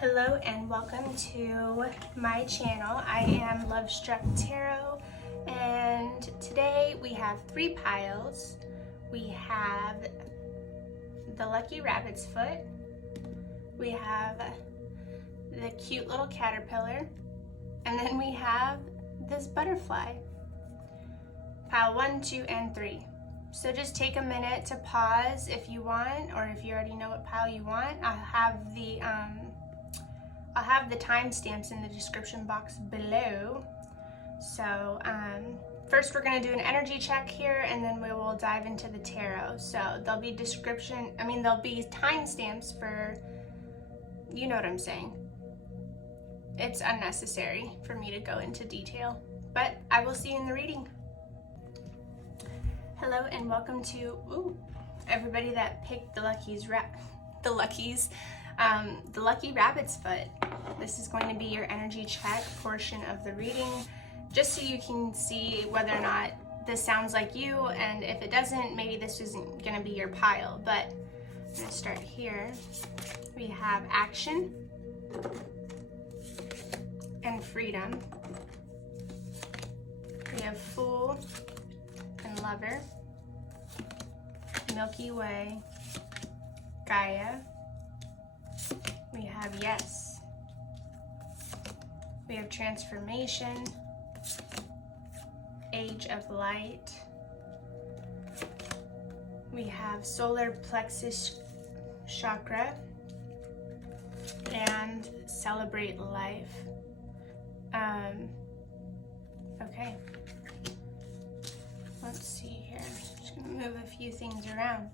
Hello and welcome to my channel. I am LOVESTRUCKTAROT, and today we have 3 piles. We have the lucky rabbit's foot, we have the cute little caterpillar, and then we have this butterfly. Pile 1, 2, and 3. So just take a minute to pause if you want, or if you already know what pile you want. I'll have the timestamps in the description box below. So first we're going to do an energy check here, and then we will dive into the tarot. So there'll be there'll be timestamps for, you know what I'm saying. It's unnecessary for me to go into detail, but I will see you in the reading. Hello and welcome to everybody that picked the lucky rabbit's foot. This is going to be your energy check portion of the reading, just so you can see whether or not this sounds like you, and if it doesn't, maybe this isn't going to be your pile. But I'm going to start here. We have action and freedom. We have Fool and Lover, Milky Way, Gaia. We have Yes. We have Transformation, Age of Light. We have Solar Plexus Chakra and Celebrate Life. Okay. Let's see here. I'm just gonna move a few things around.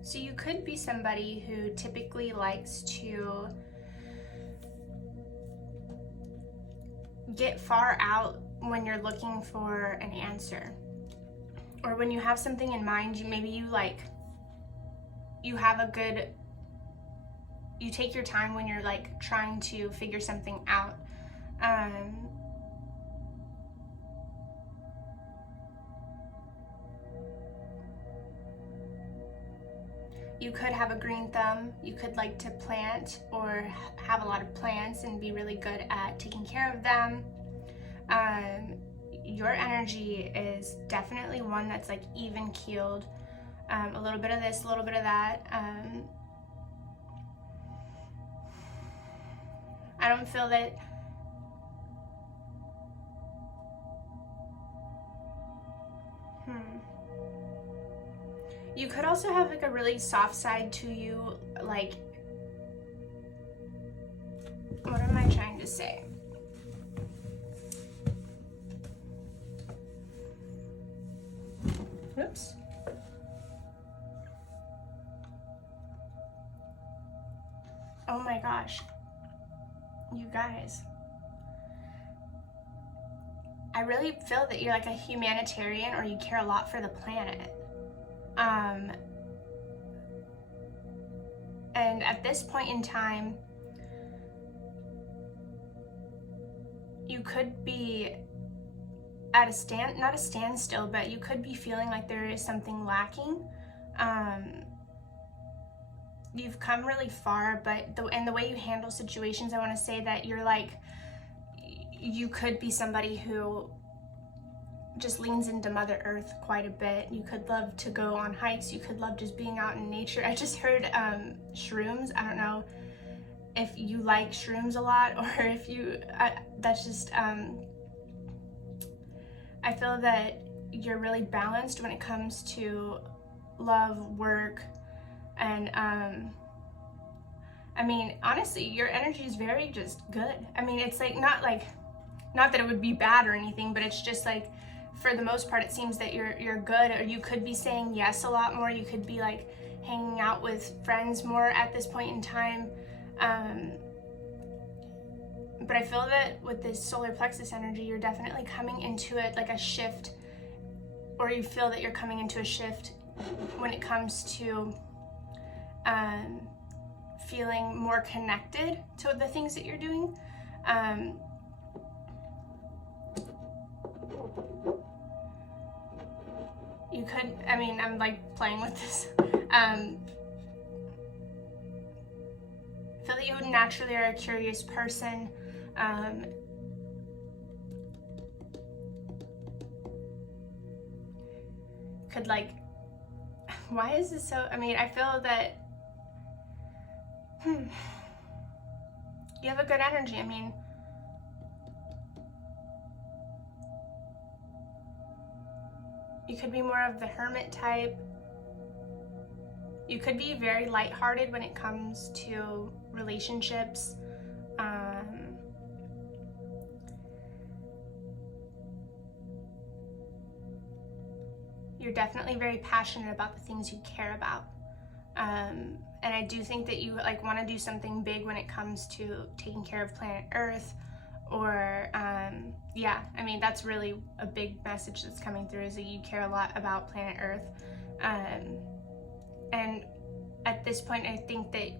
So you could be somebody who typically likes to get far out when you're looking for an answer, or when you have something in mind. You take your time when you're like trying to figure something out. You could have a green thumb. You could like to plant or have a lot of plants and be really good at taking care of them. Your energy is definitely one that's like even keeled. A little bit of this, a little bit of that. I don't feel that You could also have like a really soft side to you. Like, what am I trying to say? Oops. Oh my gosh. You guys. I really feel that you're like a humanitarian, or you care a lot for the planet. And at this point in time, you could be at not a standstill, but you could be feeling like there is something lacking. You've come really far, but the way you handle situations, I want to say that you're like, you could be somebody who just leans into Mother Earth quite a bit. You could love to go on hikes. You could love just being out in nature. I just heard shrooms. I don't know if you like shrooms a lot, or if you, that's just, I feel that you're really balanced when it comes to love, work, and I mean, honestly, your energy is very just good. I mean, it's like, not that it would be bad or anything, but it's just like, for the most part, it seems that you're good, or you could be saying yes a lot more. You could be like hanging out with friends more at this point in time. But I feel that with this solar plexus energy, you're definitely coming into it like a shift, or you feel that you're coming into a shift when it comes to feeling more connected to the things that you're doing. You could, I mean, I'm like playing with this. I feel that you naturally are a curious person. Could like, why is this so, I mean, I feel that, you have a good energy. I mean, you could be more of the hermit type. You could be very lighthearted when it comes to relationships. You're definitely very passionate about the things you care about. And I do think that you like want to do something big when it comes to taking care of planet Earth, or yeah, I mean, that's really a big message that's coming through, is that you care a lot about planet Earth. And at this point, I think that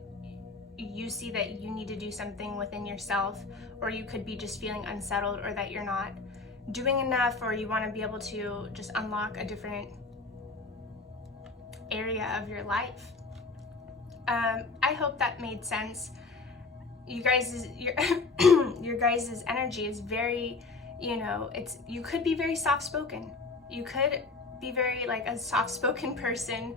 you see that you need to do something within yourself, or you could be just feeling unsettled, or that you're not doing enough, or you want to be able to just unlock a different area of your life. I hope that made sense. You guys, your guys' energy is very, you know, you could be very soft-spoken. You could be very like a soft-spoken person,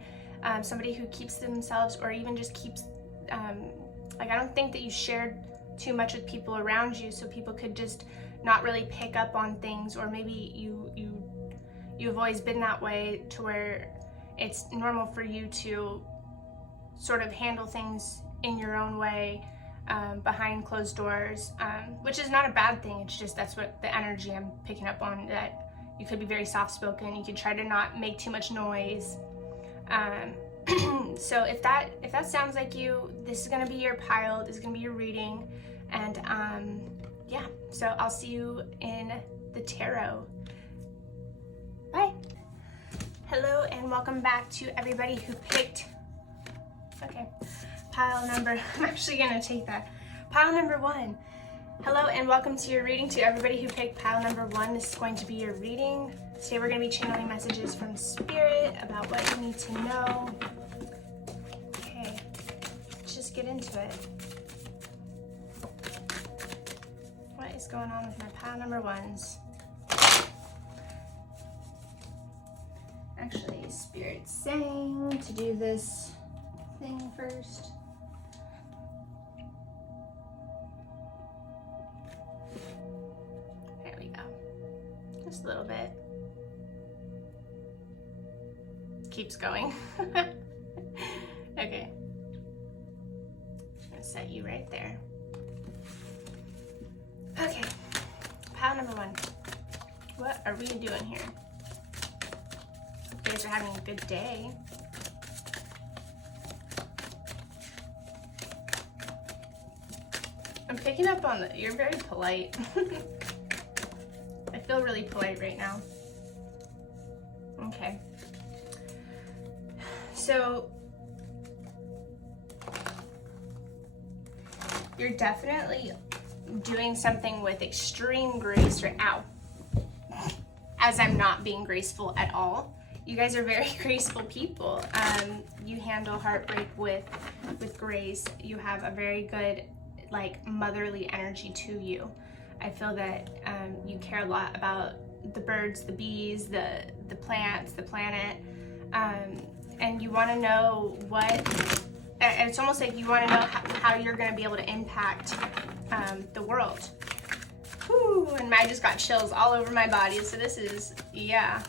somebody who keeps themselves, or even just keeps, like, I don't think that you shared too much with people around you, so people could just not really pick up on things, or maybe you've always been that way, to where it's normal for you to sort of handle things in your own way, behind closed doors, which is not a bad thing. It's just that's what the energy I'm picking up on, that you could be very soft-spoken. You could try to not make too much noise. So if that sounds like you, this is gonna be your pile. This is gonna be your reading, and yeah. So I'll see you in the tarot. Bye. Hello and welcome back to everybody who picked. Okay, pile number. I'm actually gonna take that. Pile number 1. Hello and welcome to your reading. To everybody who picked pile number 1, this is going to be your reading. Today we're going to be channeling messages from Spirit about what you need to know. Okay, let's just get into it. What is going on with my pile number 1s? Actually, Spirit's saying to do this thing first. There we go. Just a little bit. Keeps going. Okay. I'm gonna set you right there. Okay. Pile number 1. What are we doing here? Hope you guys are having a good day. I'm picking up on that. You're very polite. I feel really polite right now. Okay. So, you're definitely doing something with extreme grace right now. As I'm not being graceful at all. You guys are very graceful people. You handle heartbreak with grace. You have a very good, like, motherly energy to you. I feel that you care a lot about the birds, the bees, the plants, the planet, and you want to know and it's almost like you want to know how you're going to be able to impact the world. Whew, and I just got chills all over my body, so this is, yeah.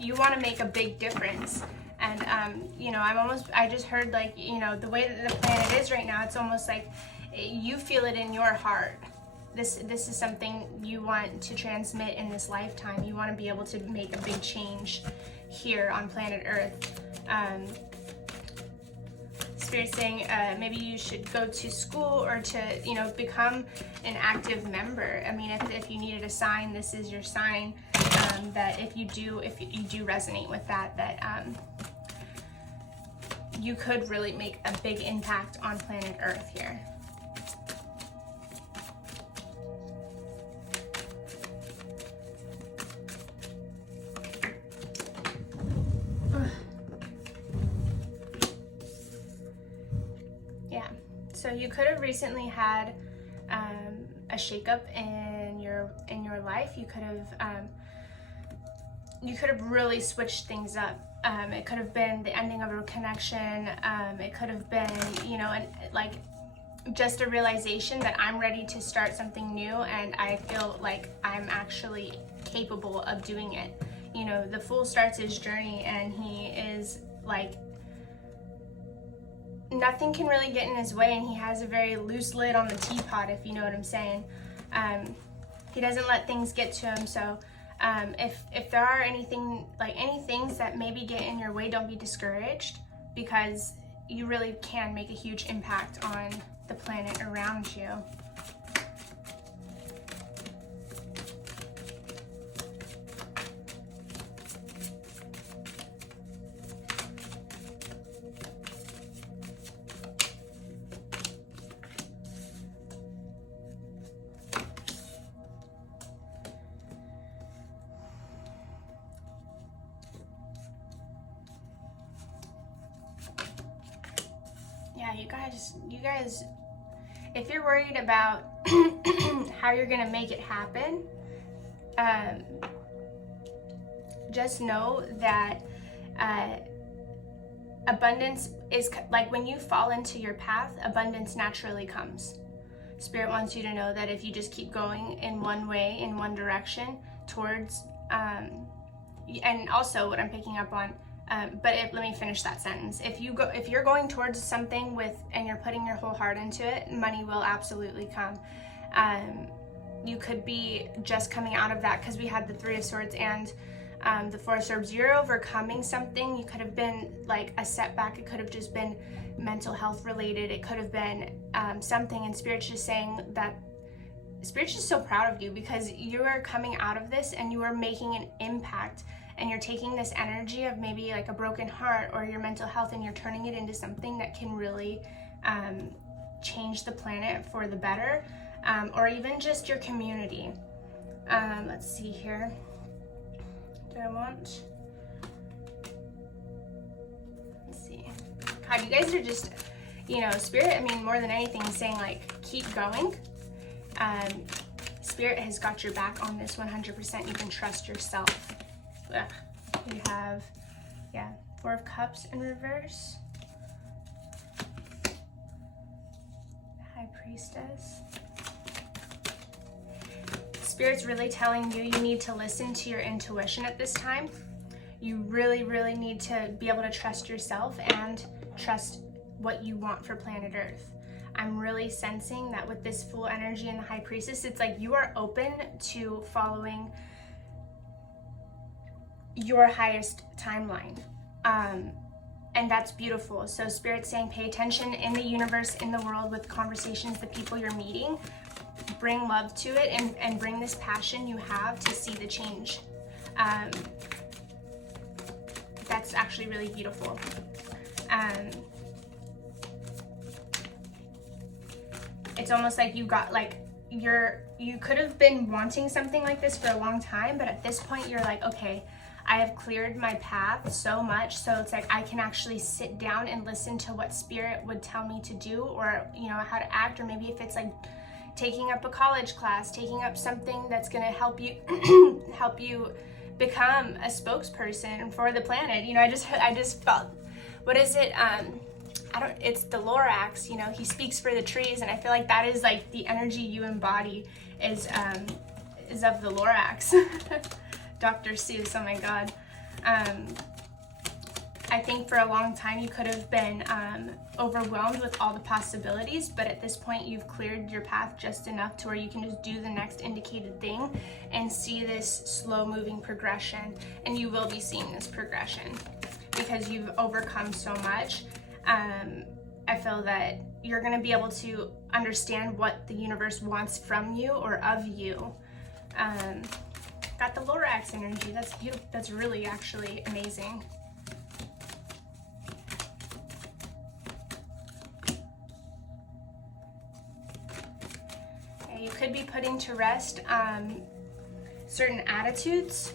You want to make a big difference. And, you know, I just heard, like, you know, the way that the planet is right now, it's almost like you feel it in your heart. This is something you want to transmit in this lifetime. You want to be able to make a big change here on planet Earth. Spirit saying maybe you should go to school, or to, you know, become an active member. I mean, if you needed a sign, this is your sign. That if you do resonate with that, you could really make a big impact on planet Earth here. Yeah, so you could have recently had a shakeup in your life. You could have really switched things up. It could have been the ending of a connection. It could have been, you know, like just a realization that I'm ready to start something new, and I feel like I'm actually capable of doing it. You know, the Fool starts his journey, and he is like, nothing can really get in his way, and he has a very loose lid on the teapot, if you know what I'm saying. He doesn't let things get to him. So if there are any things that maybe get in your way, don't be discouraged, because you really can make a huge impact on the planet around you. Yeah, you guys, if you're worried about how you're gonna make it happen, just know that abundance is, like, when you fall into your path, abundance naturally comes. Spirit wants you to know that if you just keep going in one way, in one direction, towards, and also what I'm picking up on, let me finish that sentence. If you're going towards something and you're putting your whole heart into it, money will absolutely come. You could be just coming out of that, because we had the Three of Swords and the Four of Swords. You're overcoming something. You could have been like a setback. It could have just been mental health related. It could have been something, and Spirit's just saying that Spirit's just so proud of you, because you are coming out of this and you are making an impact. And you're taking this energy of maybe like a broken heart or your mental health, and you're turning it into something that can really change the planet for the better, or even just your community. Let's see here. Let's see. God, you guys are just, you know, Spirit, I mean, more than anything, is saying, like, keep going. Spirit has got your back on this 100%. You can trust yourself. You have, yeah, Four of Cups in reverse, High Priestess. Spirit's really telling you need to listen to your intuition at this time. You really, really need to be able to trust yourself and trust what you want for planet Earth. I'm really sensing that with this Fool energy and the High Priestess, it's like you are open to following your highest timeline, and that's beautiful. So Spirit's saying, pay attention in the universe, in the world, with conversations, the people you're meeting. Bring love to it, and bring this passion you have to see the change. That's actually really beautiful. It's almost like you got, like, you could have been wanting something like this for a long time, but at this point you're like, okay, I have cleared my path so much, so it's like I can actually sit down and listen to what Spirit would tell me to do, or, you know, how to act, or maybe if it's like taking up a college class, taking up something that's going to help you help you become a spokesperson for the planet. You know, I just felt, what is it? It's the Lorax, you know, he speaks for the trees, and I feel like that is like the energy you embody is of the Lorax. Dr. Seuss, oh my God. I think for a long time you could have been overwhelmed with all the possibilities, but at this point you've cleared your path just enough to where you can just do the next indicated thing and see this slow moving progression, and you will be seeing this progression because you've overcome so much. I feel that you're going to be able to understand what the universe wants from you or of you. Got the Lorax energy. That's beautiful. That's really actually amazing. Okay, you could be putting to rest certain attitudes.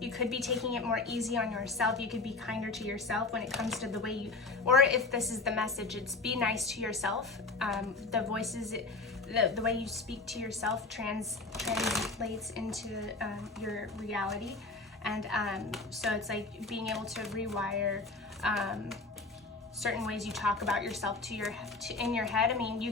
You could be taking it more easy on yourself. You could be kinder to yourself when it comes to the way you, or if this is the message, it's be nice to yourself. The voices, the way you speak to yourself translates into your reality. And so it's like being able to rewire certain ways you talk about yourself in your head. I mean,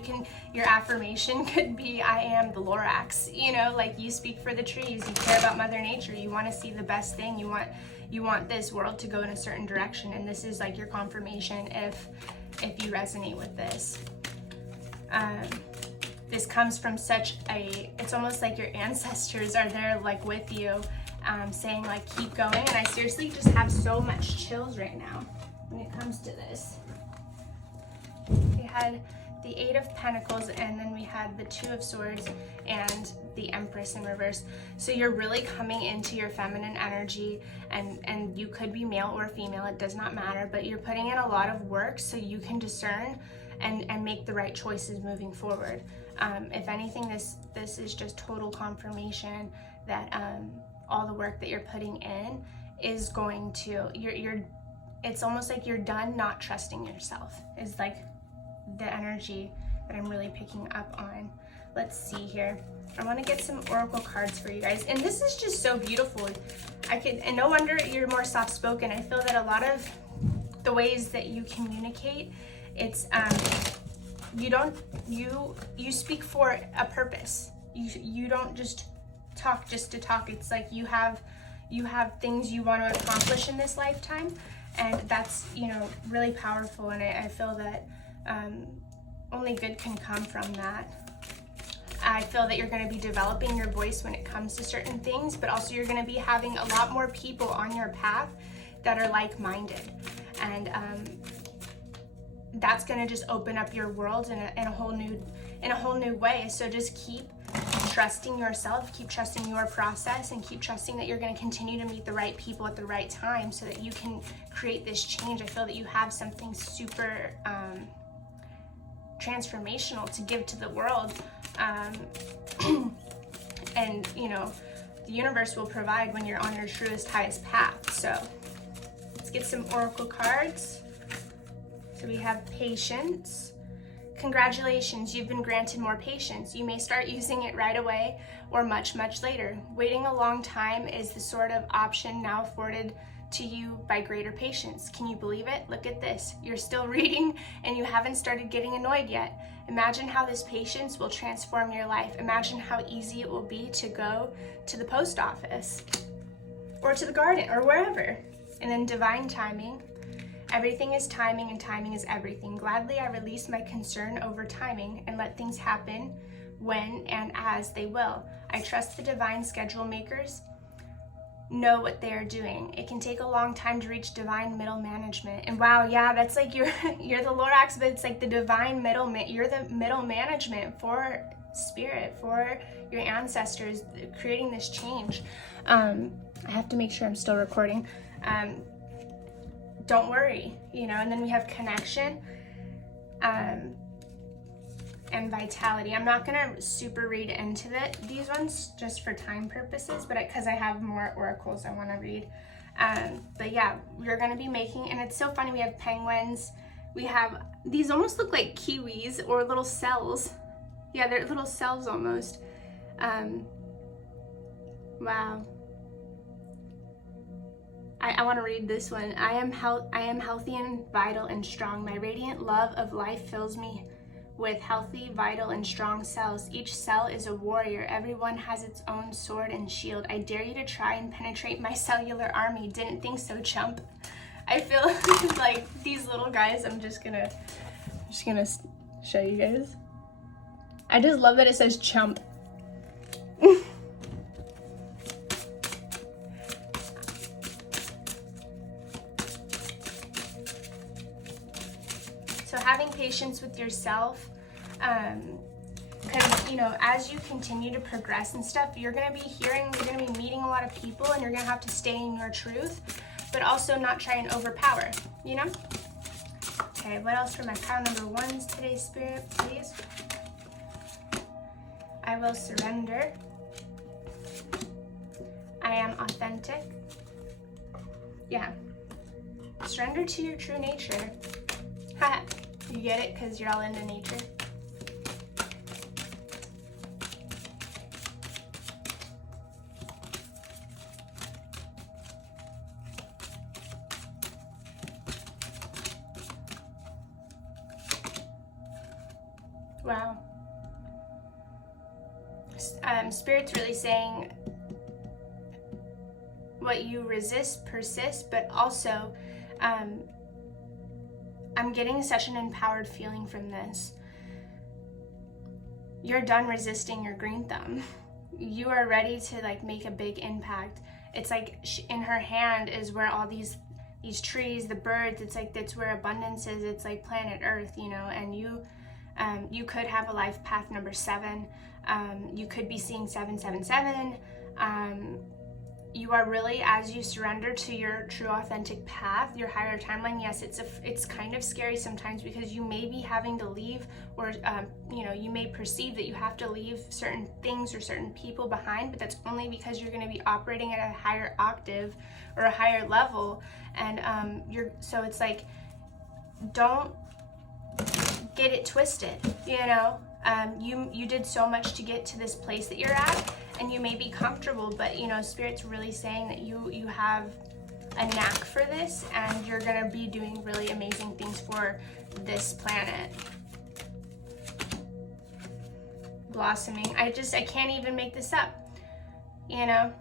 your affirmation could be, I am the Lorax, you know, like you speak for the trees, you care about Mother Nature, you want to see the best thing, you want this world to go in a certain direction, and this is like your confirmation if you resonate with this. This comes from it's almost like your ancestors are there like with you, saying like keep going, and I seriously just have so much chills right now when it comes to this. We had the Eight of Pentacles, and then we had the Two of Swords and the Empress in reverse. So you're really coming into your feminine energy, and you could be male or female, it does not matter, but you're putting in a lot of work so you can discern and make the right choices moving forward. If anything, this is just total confirmation that all the work that you're putting in is going to, it's almost like you're done not trusting yourself, is like the energy that I'm really picking up on. Let's see here. I want to get some oracle cards for you guys, and this is just so beautiful. And no wonder you're more soft-spoken. I feel that a lot of the ways that you communicate, it's you speak for a purpose. You don't just talk just to talk. It's like you have things you want to accomplish in this lifetime, and that's, you know, really powerful. And I feel that only good can come from that. I feel that you're going to be developing your voice when it comes to certain things, but also you're going to be having a lot more people on your path that are like-minded, and that's going to just open up your world in a whole new way. So just keep trusting yourself, keep trusting your process, and keep trusting that you're going to continue to meet the right people at the right time so that you can create this change. I feel that you have something super transformational to give to the world, and you know, the universe will provide when you're on your truest, highest path. So let's get some oracle cards. So we have patience. Congratulations, you've been granted more patience. You may start using it right away or much, much later. Waiting a long time is the sort of option now afforded to you by greater patience. Can you believe it? Look at this. You're still reading and you haven't started getting annoyed yet. Imagine how this patience will transform your life. Imagine how easy it will be to go to the post office or to the garden or wherever. And then divine timing. Everything is timing, and timing is everything. Gladly I release my concern over timing and let things happen when and as they will. I trust the divine schedule makers know what they are doing. It can take a long time to reach divine middle management. And wow, yeah, that's like you're the Lorax, but it's like the divine you're the middle management for spirit, for your ancestors, creating this change. I have to make sure I'm still recording. Don't worry, you know. And then we have connection and vitality. I'm not gonna super read into these ones just for time purposes, but because I have more oracles I want to read. But yeah, we're gonna be making, and it's so funny, we have penguins, we have these almost look like kiwis or little cells. Yeah, they're little cells almost. Wow. I want to read this one. I am healthy and vital and strong. My radiant love of life fills me with healthy, vital, and strong cells. Each cell is a warrior. Everyone has its own sword and shield. I dare you to try and penetrate my cellular army. Didn't think so, chump. I feel like these little guys, I'm just gonna show you guys. I just love that it says chump. So having patience with yourself, because, you know, as you continue to progress and stuff, you're going to be meeting a lot of people, and you're going to have to stay in your truth, but also not try and overpower, you know? Okay, what else for my pile number ones today, Spirit, please? I will surrender. I am authentic. Yeah. Surrender to your true nature. Ha! You get it? Because you're all into nature. Wow. Spirit's really saying what you resist persists, but also I'm getting such an empowered feeling from this. You're done resisting your green thumb. You are ready to like make a big impact. It's like in her hand is where all these trees, the birds, it's like that's where abundance is. It's like planet Earth, you know, and you could have a life path number 7. You could be seeing 777. You are really, as you surrender to your true authentic path, your higher timeline, yes, it's kind of scary sometimes because you may be having to leave, or you know, you may perceive that you have to leave certain things or certain people behind, but that's only because you're going to be operating at a higher octave or a higher level. And so it's like, don't get it twisted, you know. You did so much to get to this place that you're at, and you may be comfortable, but you know, Spirit's really saying that you have a knack for this, and you're gonna be doing really amazing things for this planet. Blossoming. I can't even make this up, you know.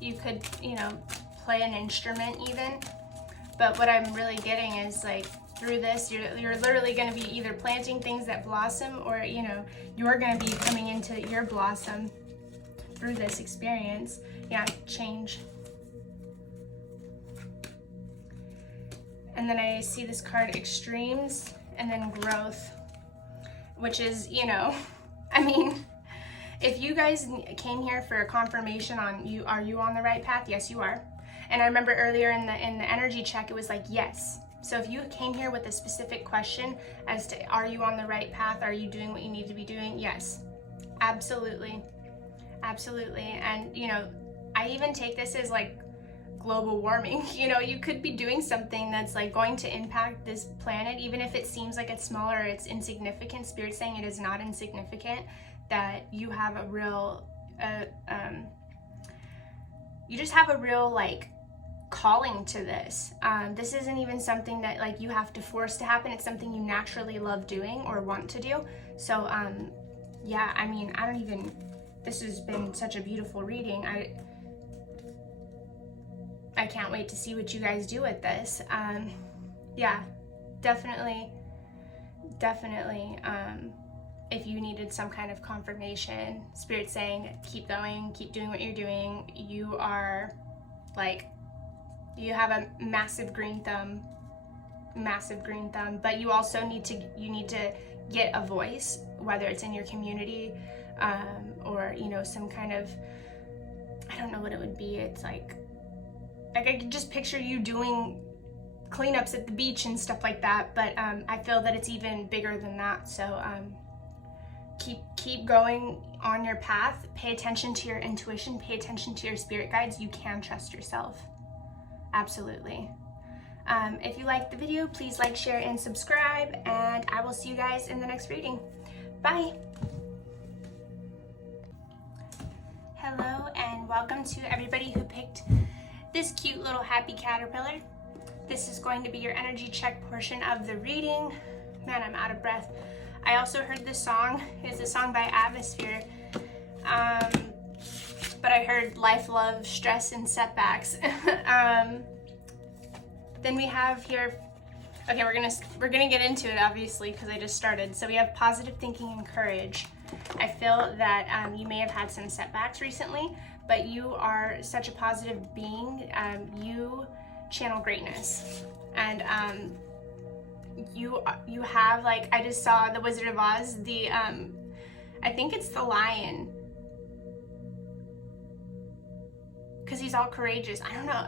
You could, you know, play an instrument even, but what I'm really getting is like, through this, you're literally going to be either planting things that blossom, or you know, you're going to be coming into your blossom through this experience. Yeah, change. And then I see this card, extremes, and then growth, which is, you know, I mean, if you guys came here for a confirmation on are you on the right path? Yes, you are. And I remember earlier in the energy check, it was like, yes. So if you came here with a specific question as to, are you on the right path? Are you doing what you need to be doing? Yes, absolutely. Absolutely. And, you know, I even take this as like global warming. You know, you could be doing something that's like going to impact this planet, even if it seems like it's small or it's insignificant. Spirit's saying it is not insignificant, that you have a real, you just have a real like calling to this. This isn't even something that like you have to force to happen. It's something you naturally love doing or want to do. So yeah, I mean, this has been such a beautiful reading. I can't wait to see what you guys do with this. Yeah, definitely if you needed some kind of confirmation, Spirit saying keep going, keep doing what you're doing. You are like, you have a massive green thumb, but you also need to get a voice, whether it's in your community or, you know, some kind of, I don't know what it would be. It's like I could just picture you doing cleanups at the beach and stuff like that, but I feel that it's even bigger than that. So keep going on your path. Pay attention to your intuition, pay attention to your spirit guides. You can trust yourself. Absolutely. If you liked the video, please like, share, and subscribe, and I will see you guys in the next reading. Bye. Hello, and welcome to everybody who picked this cute little happy caterpillar. This is going to be your energy check portion of the reading. Man, I'm out of breath. I also heard this song. It's a song by Atmosphere. But I heard life, love, stress, and setbacks. Then we have here, okay, we're gonna get into it obviously because I just started. So we have positive thinking and courage. I feel that you may have had some setbacks recently, but you are such a positive being. You channel greatness, and you have, like, I just saw the Wizard of Oz. The I think it's the lion, because he's all courageous. I don't know.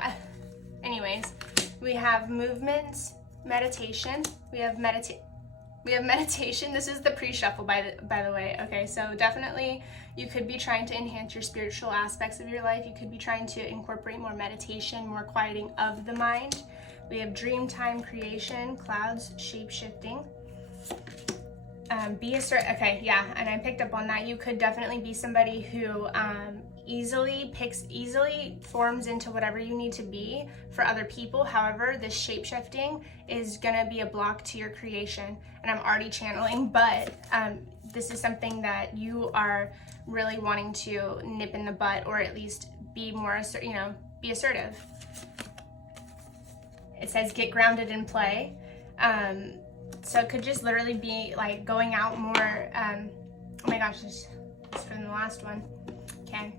Anyways, we have movements, meditation. We have meditation. This is the pre-shuffle, by the way. Okay, so definitely you could be trying to enhance your spiritual aspects of your life. You could be trying to incorporate more meditation, more quieting of the mind. We have dream time, creation, clouds, shape-shifting. Okay, yeah, and I picked up on that. You could definitely be somebody who easily forms into whatever you need to be for other people. However, this shape-shifting is gonna be a block to your creation, and I'm already channeling, but this is something that you are really wanting to nip in the butt, or at least be more, be assertive. It says get grounded and play. So it could just literally be like going out more. Oh my gosh, this is from the last one. Okay.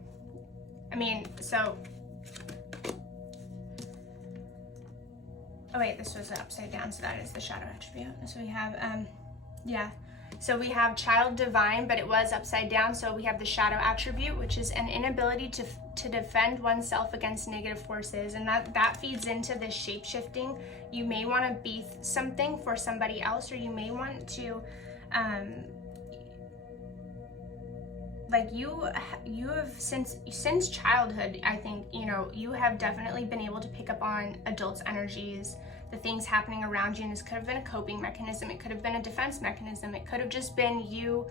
Oh wait, this was upside down, so that is the shadow attribute. So we have, so we have child divine, but it was upside down. So we have the shadow attribute, which is an inability to defend oneself against negative forces. And that feeds into this shape-shifting. You may want to be something for somebody else, or you may want to, like you have since childhood, I think, you have definitely been able to pick up on adults' energies, the things happening around you, and this could have been a coping mechanism, it could have been a defense mechanism, it could have just been you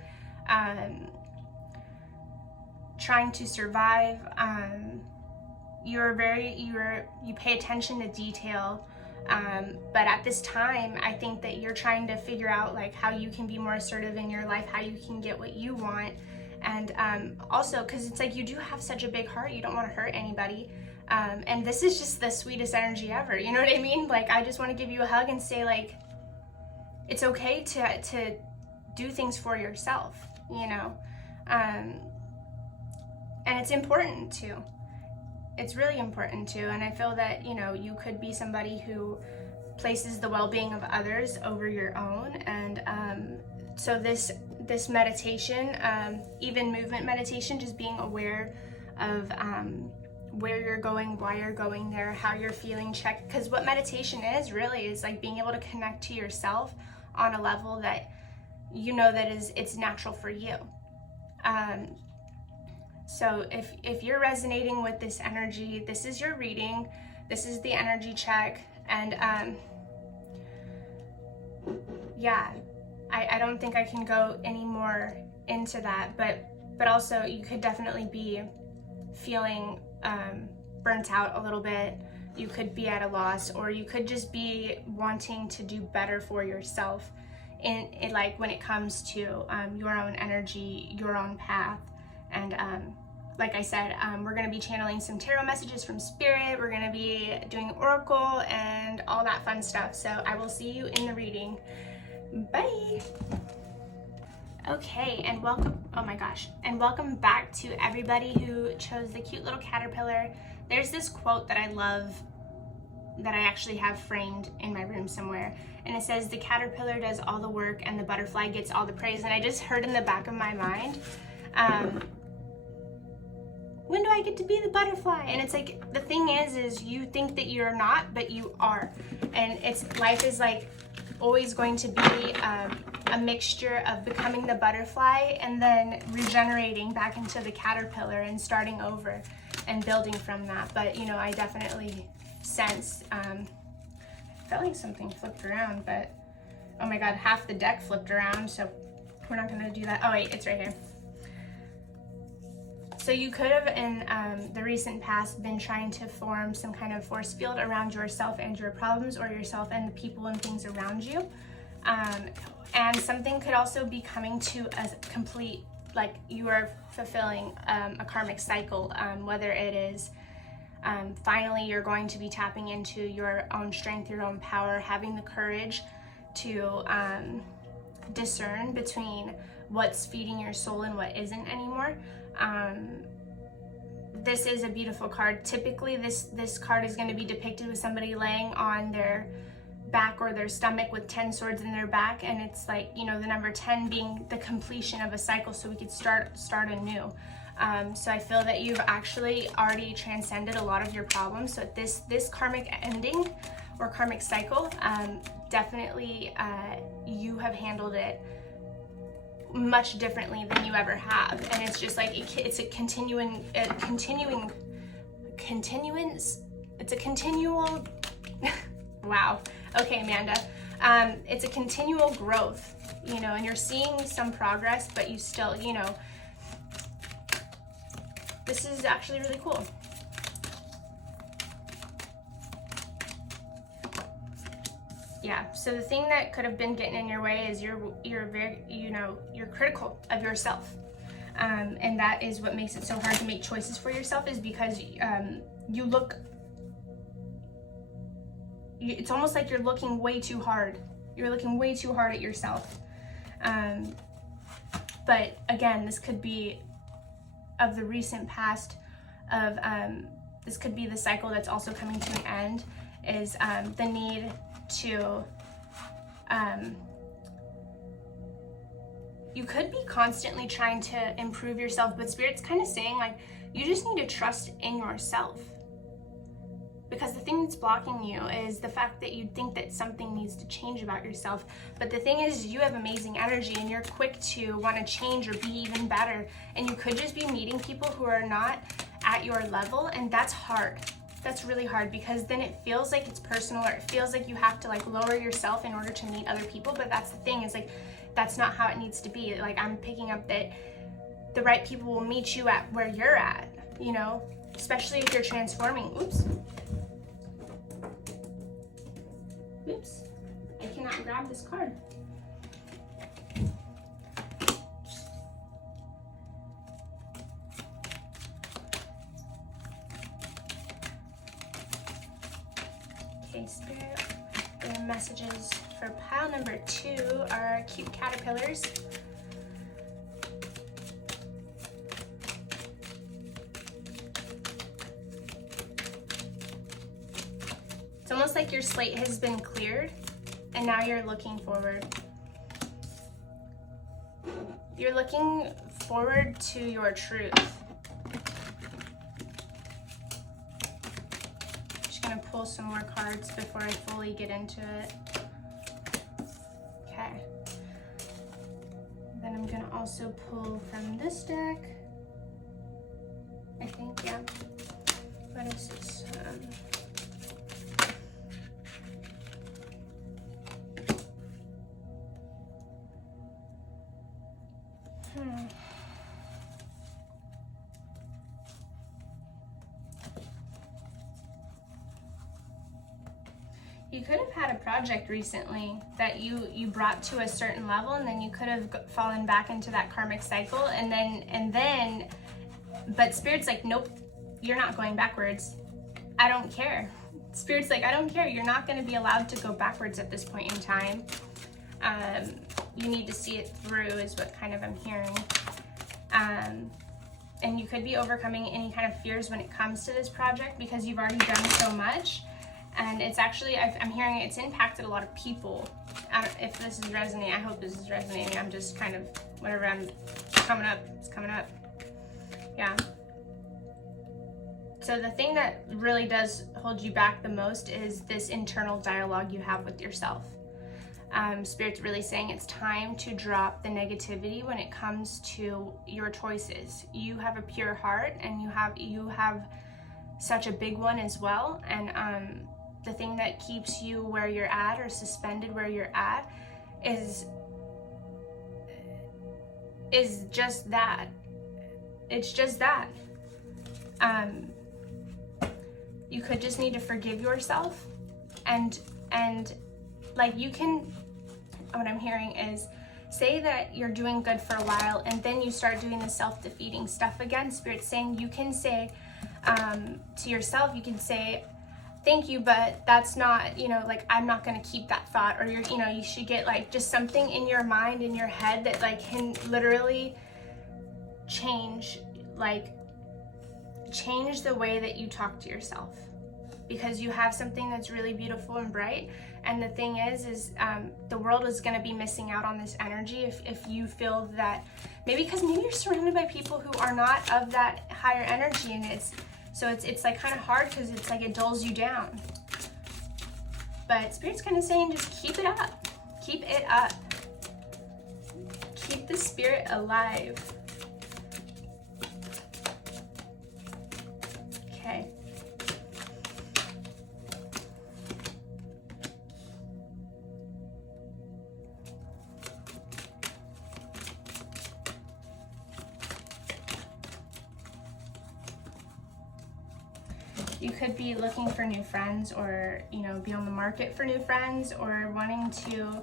trying to survive. You pay attention to detail, but at this time, I think that you're trying to figure out like how you can be more assertive in your life, how you can get what you want. And also, because it's like you do have such a big heart, you don't want to hurt anybody. And this is just the sweetest energy ever. You know what I mean? Like, I just want to give you a hug and say, like, it's okay to do things for yourself, and it's important to. It's really important to. And I feel that, you could be somebody who places the well-being of others over your own. And so this meditation, even movement meditation, just being aware of where you're going, why you're going there, how you're feeling, check, because what meditation is really is like being able to connect to yourself on a level that it's natural for you. So if you're resonating with this energy, this is your reading, this is the energy check, and I don't think I can go any more into that, but also you could definitely be feeling burnt out a little bit. You could be at a loss, or you could just be wanting to do better for yourself in like when it comes to your own energy, your own path. And like I said, we're going to be channeling some tarot messages from Spirit. We're going to be doing Oracle and all that fun stuff. So I will see you in the reading. Bye. Okay, and welcome back to everybody who chose the cute little caterpillar. There's this quote that I love that I actually have framed in my room somewhere, and it says, the caterpillar does all the work and the butterfly gets all the praise. And I just heard in the back of my mind, when do I get to be the butterfly? And it's like, the thing is you think that you're not, but you are. And life is like always going to be a mixture of becoming the butterfly and then regenerating back into the caterpillar and starting over and building from that. But I definitely sense, I felt like something flipped around, but oh my god, half the deck flipped around, so we're not gonna do that. Oh wait, it's right here. So you could have in the recent past been trying to form some kind of force field around yourself and your problems, or yourself and the people and things around you. And something could also be coming to a complete, like you are fulfilling a karmic cycle, whether it is finally you're going to be tapping into your own strength, your own power, having the courage to discern between what's feeding your soul and what isn't anymore. This is a beautiful card. Typically this card is going to be depicted with somebody laying on their back or their stomach with 10 swords in their back, and it's like, the number 10 being the completion of a cycle, so we could start anew. So I feel that you've actually already transcended a lot of your problems. So this karmic ending or karmic cycle, definitely you have handled it much differently than you ever have. And it's just like, it's a continuance, it's a continual, wow. Okay, Amanda. It's a continual growth, you know, and you're seeing some progress, but you still, you know, this is actually really cool. Yeah, so the thing that could have been getting in your way is you're very, you know, you're critical of yourself. And that is what makes it so hard to make choices for yourself, is because you look, it's almost like you're looking way too hard. You're looking way too hard at yourself. But again, this could be of the recent past of, this could be the cycle that's also coming to an end, is the need to, you could be constantly trying to improve yourself, but Spirit's kind of saying like, you just need to trust in yourself. Because the thing that's blocking you is the fact that you think that something needs to change about yourself. But the thing is, you have amazing energy and you're quick to want to change or be even better. And you could just be meeting people who are not at your level, and that's hard. That's really hard, because then it feels like it's personal, or it feels like you have to like lower yourself in order to meet other people. But that's the thing, is like, that's not how it needs to be. Like, I'm picking up that the right people will meet you at where you're at, you know, especially if you're transforming. Oops, I cannot grab this card. Okay, Spirit, the messages for pile number 2 are cute caterpillars. It's almost like your slate has been cleared and now you're looking forward. You're looking forward to your truth. Just gonna pull some more cards before I fully get into it. Okay. Then I'm gonna also pull from this deck. I think, yeah. What is this? You could have had a project recently that you brought to a certain level, and then you could have fallen back into that karmic cycle, and then but Spirit's like, nope, you're not going backwards. I don't care. Spirit's like, I don't care. You're not going to be allowed to go backwards at this point in time. You need to see it through, is what kind of I'm hearing. And you could be overcoming any kind of fears when it comes to this project, because you've already done so much. And it's actually, I'm hearing it's impacted a lot of people. If this is resonating, I hope this is resonating. I'm just kind of, whatever I'm coming up, it's coming up. Yeah. So the thing that really does hold you back the most is this internal dialogue you have with yourself. Spirit's really saying it's time to drop the negativity when it comes to your choices. You have a pure heart, and you have such a big one as well. And the thing that keeps you where you're at, or suspended where you're at, is just that. It's just that. You could just need to forgive yourself, and like, you can, what I'm hearing is, say that you're doing good for a while and then you start doing the self-defeating stuff again. Spirit's saying you can say to yourself, you can say, thank you, but that's not, you know, like, I'm not going to keep that thought. Or you should get like just something in your mind, in your head, that like can literally change the way that you talk to yourself. because you have something that's really beautiful and bright. And the thing is the world is going to be missing out on this energy if you feel that maybe you're surrounded by people who are not of that higher energy, and it's like kind of hard because it's like it dulls you down. But Spirit's kind of saying just keep it up. Keep it up. Keep the spirit alive. Okay. You could be looking for new friends, or be on the market for new friends, or wanting to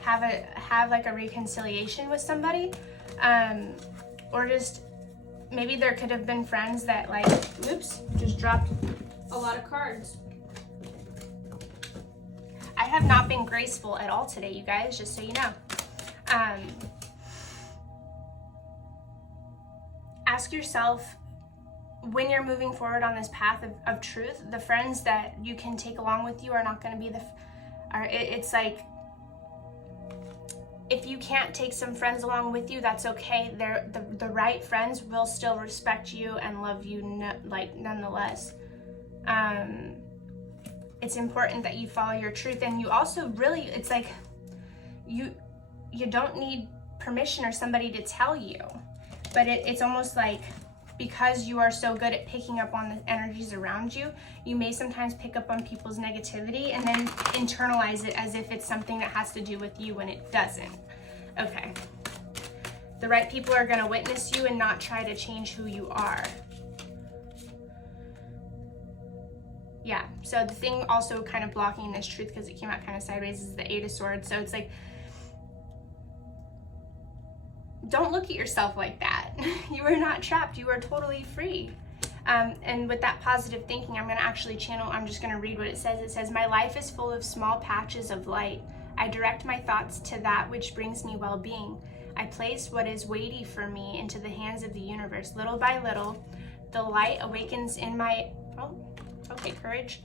have like a reconciliation with somebody, or just maybe there could have been friends that like, oops, just dropped a lot of cards. I have not been graceful at all today, you guys, just so you know. Ask yourself, when you're moving forward on this path of truth, the friends that you can take along with you are not going to be it's like, if you can't take some friends along with you, that's okay. The right friends will still respect you and love you nonetheless. It's important that you follow your truth, and you also really, it's like you don't need permission or somebody to tell you, but it's almost like, because you are so good at picking up on the energies around you, you may sometimes pick up on people's negativity and then internalize it as if it's something that has to do with you when it doesn't. Okay. The right people are going to witness you and not try to change who you are. Yeah, so the thing also kind of blocking this truth, because it came out kind of sideways, is the 8 of Swords. So it's like, don't look at yourself like that. You are not trapped. You are totally free. And with that positive thinking, I'm going to actually channel, I'm just going to read what it says. It says, my life is full of small patches of light. I direct my thoughts to that which brings me well-being. I place what is weighty for me into the hands of the universe. Little by little, the light awakens in my, courage.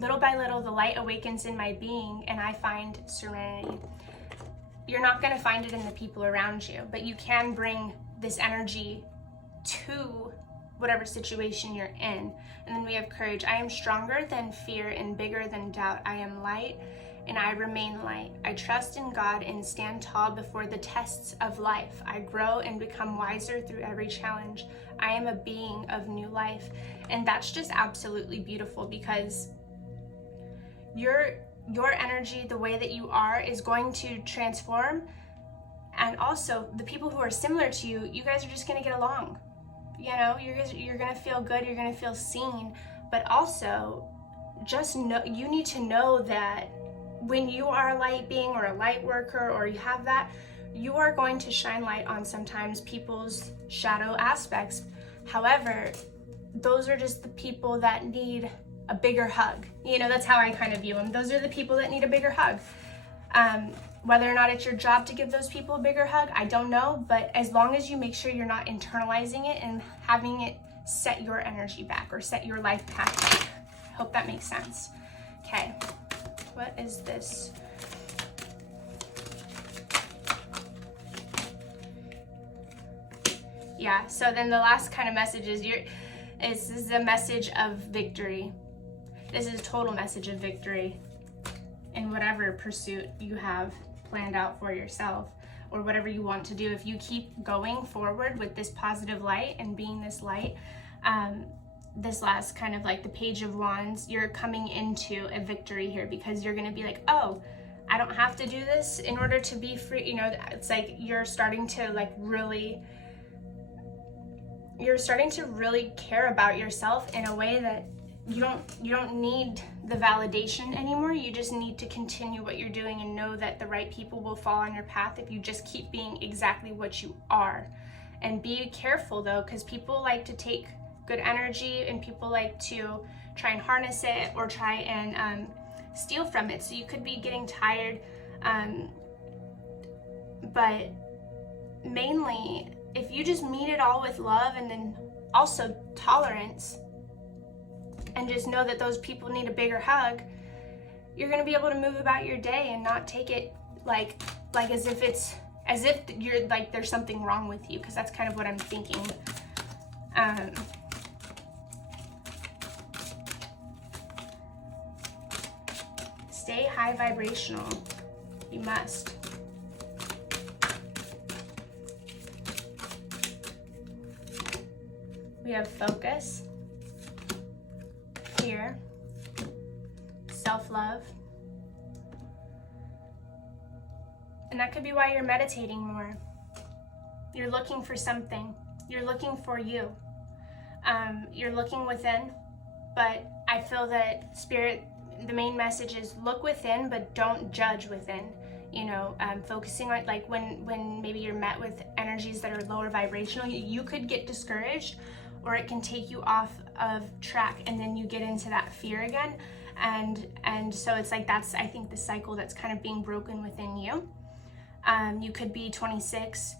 Little by little, the light awakens in my being, and I find serenity. You're not going to find it in the people around you, but you can bring this energy to whatever situation you're in. And then we have courage. I am stronger than fear and bigger than doubt. I am light and I remain light. I trust in God and stand tall before the tests of life. I grow and become wiser through every challenge. I am a being of new life. And that's just absolutely beautiful, because your energy, the way that you are, is going to transform. And also the people who are similar to you, you guys are just going to get along. You're going to feel good. You're going to feel seen. But also, just know, you need to know that when you are a light being or a light worker, or you have that, you are going to shine light on sometimes people's shadow aspects. However, those are just the people that need a bigger hug. That's how I kind of view them. Those are the people that need a bigger hug. Whether or not it's your job to give those people a bigger hug, I don't know. But as long as you make sure you're not internalizing it and having it set your energy back or set your life path back. I hope that makes sense. Okay, what is this? Yeah, so then the last kind of message is this is a message of victory. This is a total message of victory in whatever pursuit you have planned out for yourself, or whatever you want to do. If you keep going forward with this positive light and being this light, this last kind of like the Page of Wands, you're coming into a victory here, because you're going to be like, oh, I don't have to do this in order to be free. It's like you're starting to really care about yourself in a way that you don't need the validation anymore. You just need to continue what you're doing and know that the right people will fall on your path if you just keep being exactly what you are. And be careful though, because people like to take good energy and people like to try and harness it or try and steal from it. So you could be getting tired, but mainly if you just meet it all with love and then also tolerance, and just know that those people need a bigger hug, you're going to be able to move about your day and not take it like as if you're like there's something wrong with you, because that's kind of what I'm thinking. Stay high vibrational. You must. We have focus, fear, self-love. And that could be why you're meditating more. You're looking for something. You're looking for you. You're looking within, but I feel that Spirit, the main message is look within, but don't judge within. You know, focusing on like when maybe you're met with energies that are lower vibrational, you could get discouraged, or it can take you off of track, and then you get into that fear again. And so it's like that's, I think, the cycle that's kind of being broken within you. You could be 26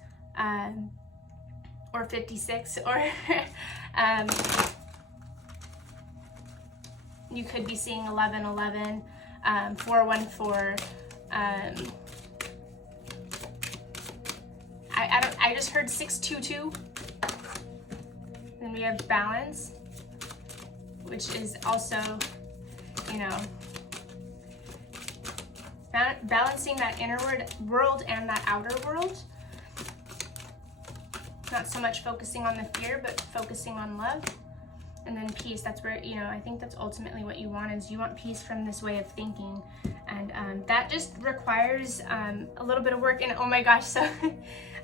or 56, or you could be seeing 1111, 414. I just heard 622. Then we have balance, which is also, you know, balancing that inner world and that outer world. Not so much focusing on the fear, but focusing on love. And then peace, that's where, you know, I think that's ultimately what you want, is you want peace from this way of thinking. And that just requires a little bit of work. And oh my gosh, so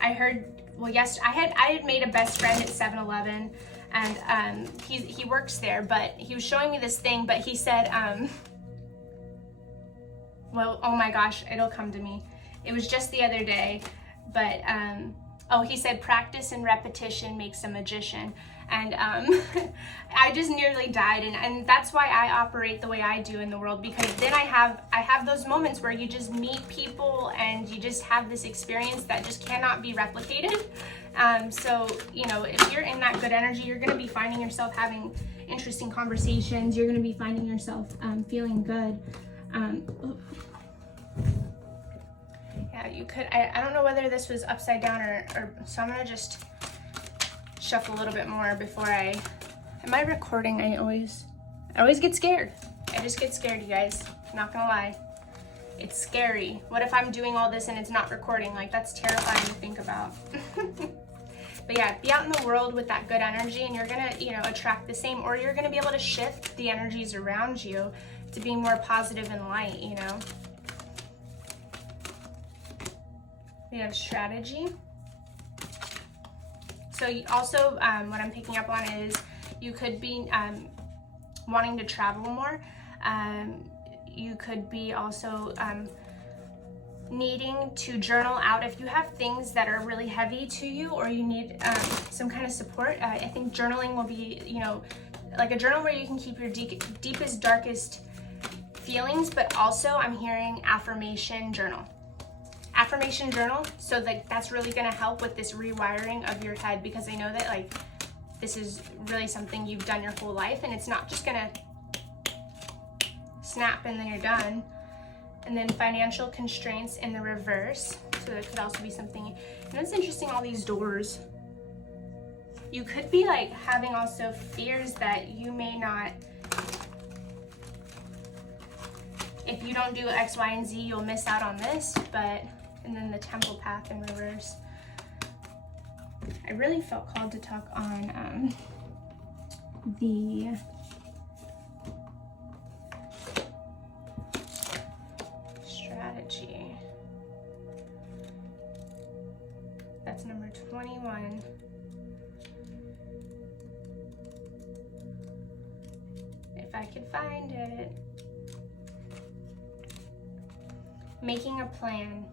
I heard, well, yes, I had made a best friend at 7-Eleven, and he works there, but he was showing me this thing, but he said, well, oh my gosh, it'll come to me. It was just the other day, but he said practice and repetition makes a magician. And I just nearly died, and that's why I operate the way I do in the world, because then I have those moments where you just meet people and you just have this experience that just cannot be replicated. So, you know, if you're in that good energy, you're going to be finding yourself having interesting conversations. You're going to be finding yourself feeling good. Yeah, you could, I don't know whether this was upside down or so I'm going to just shuffle a little bit more before am I recording? I always get scared. I just get scared, you guys. I'm not gonna lie. It's scary. What if I'm doing all this and it's not recording? Like, that's terrifying to think about. But yeah, be out in the world with that good energy, and you're gonna, you know, attract the same, or you're gonna be able to shift the energies around you to be more positive and light, you know. We have strategy. So you also, what I'm picking up on is you could be wanting to travel more. You could be also needing to journal out if you have things that are really heavy to you, or you need some kind of support. I think journaling will be, you know, like a journal where you can keep your deepest, darkest feelings, but also I'm hearing affirmation journal. Affirmation journal, so like that's really going to help with this rewiring of your head, because I know that like this is really something you've done your whole life, and it's not just going to snap and then you're done. And then financial constraints in the reverse, so that could also be something. And it's interesting, all these doors. You could be like having also fears that you may not, if you don't do X, Y, and Z, you'll miss out on this. But and then the temple path in reverse. I really felt called to talk on the strategy. That's number 21. If I could find it. Making a plan.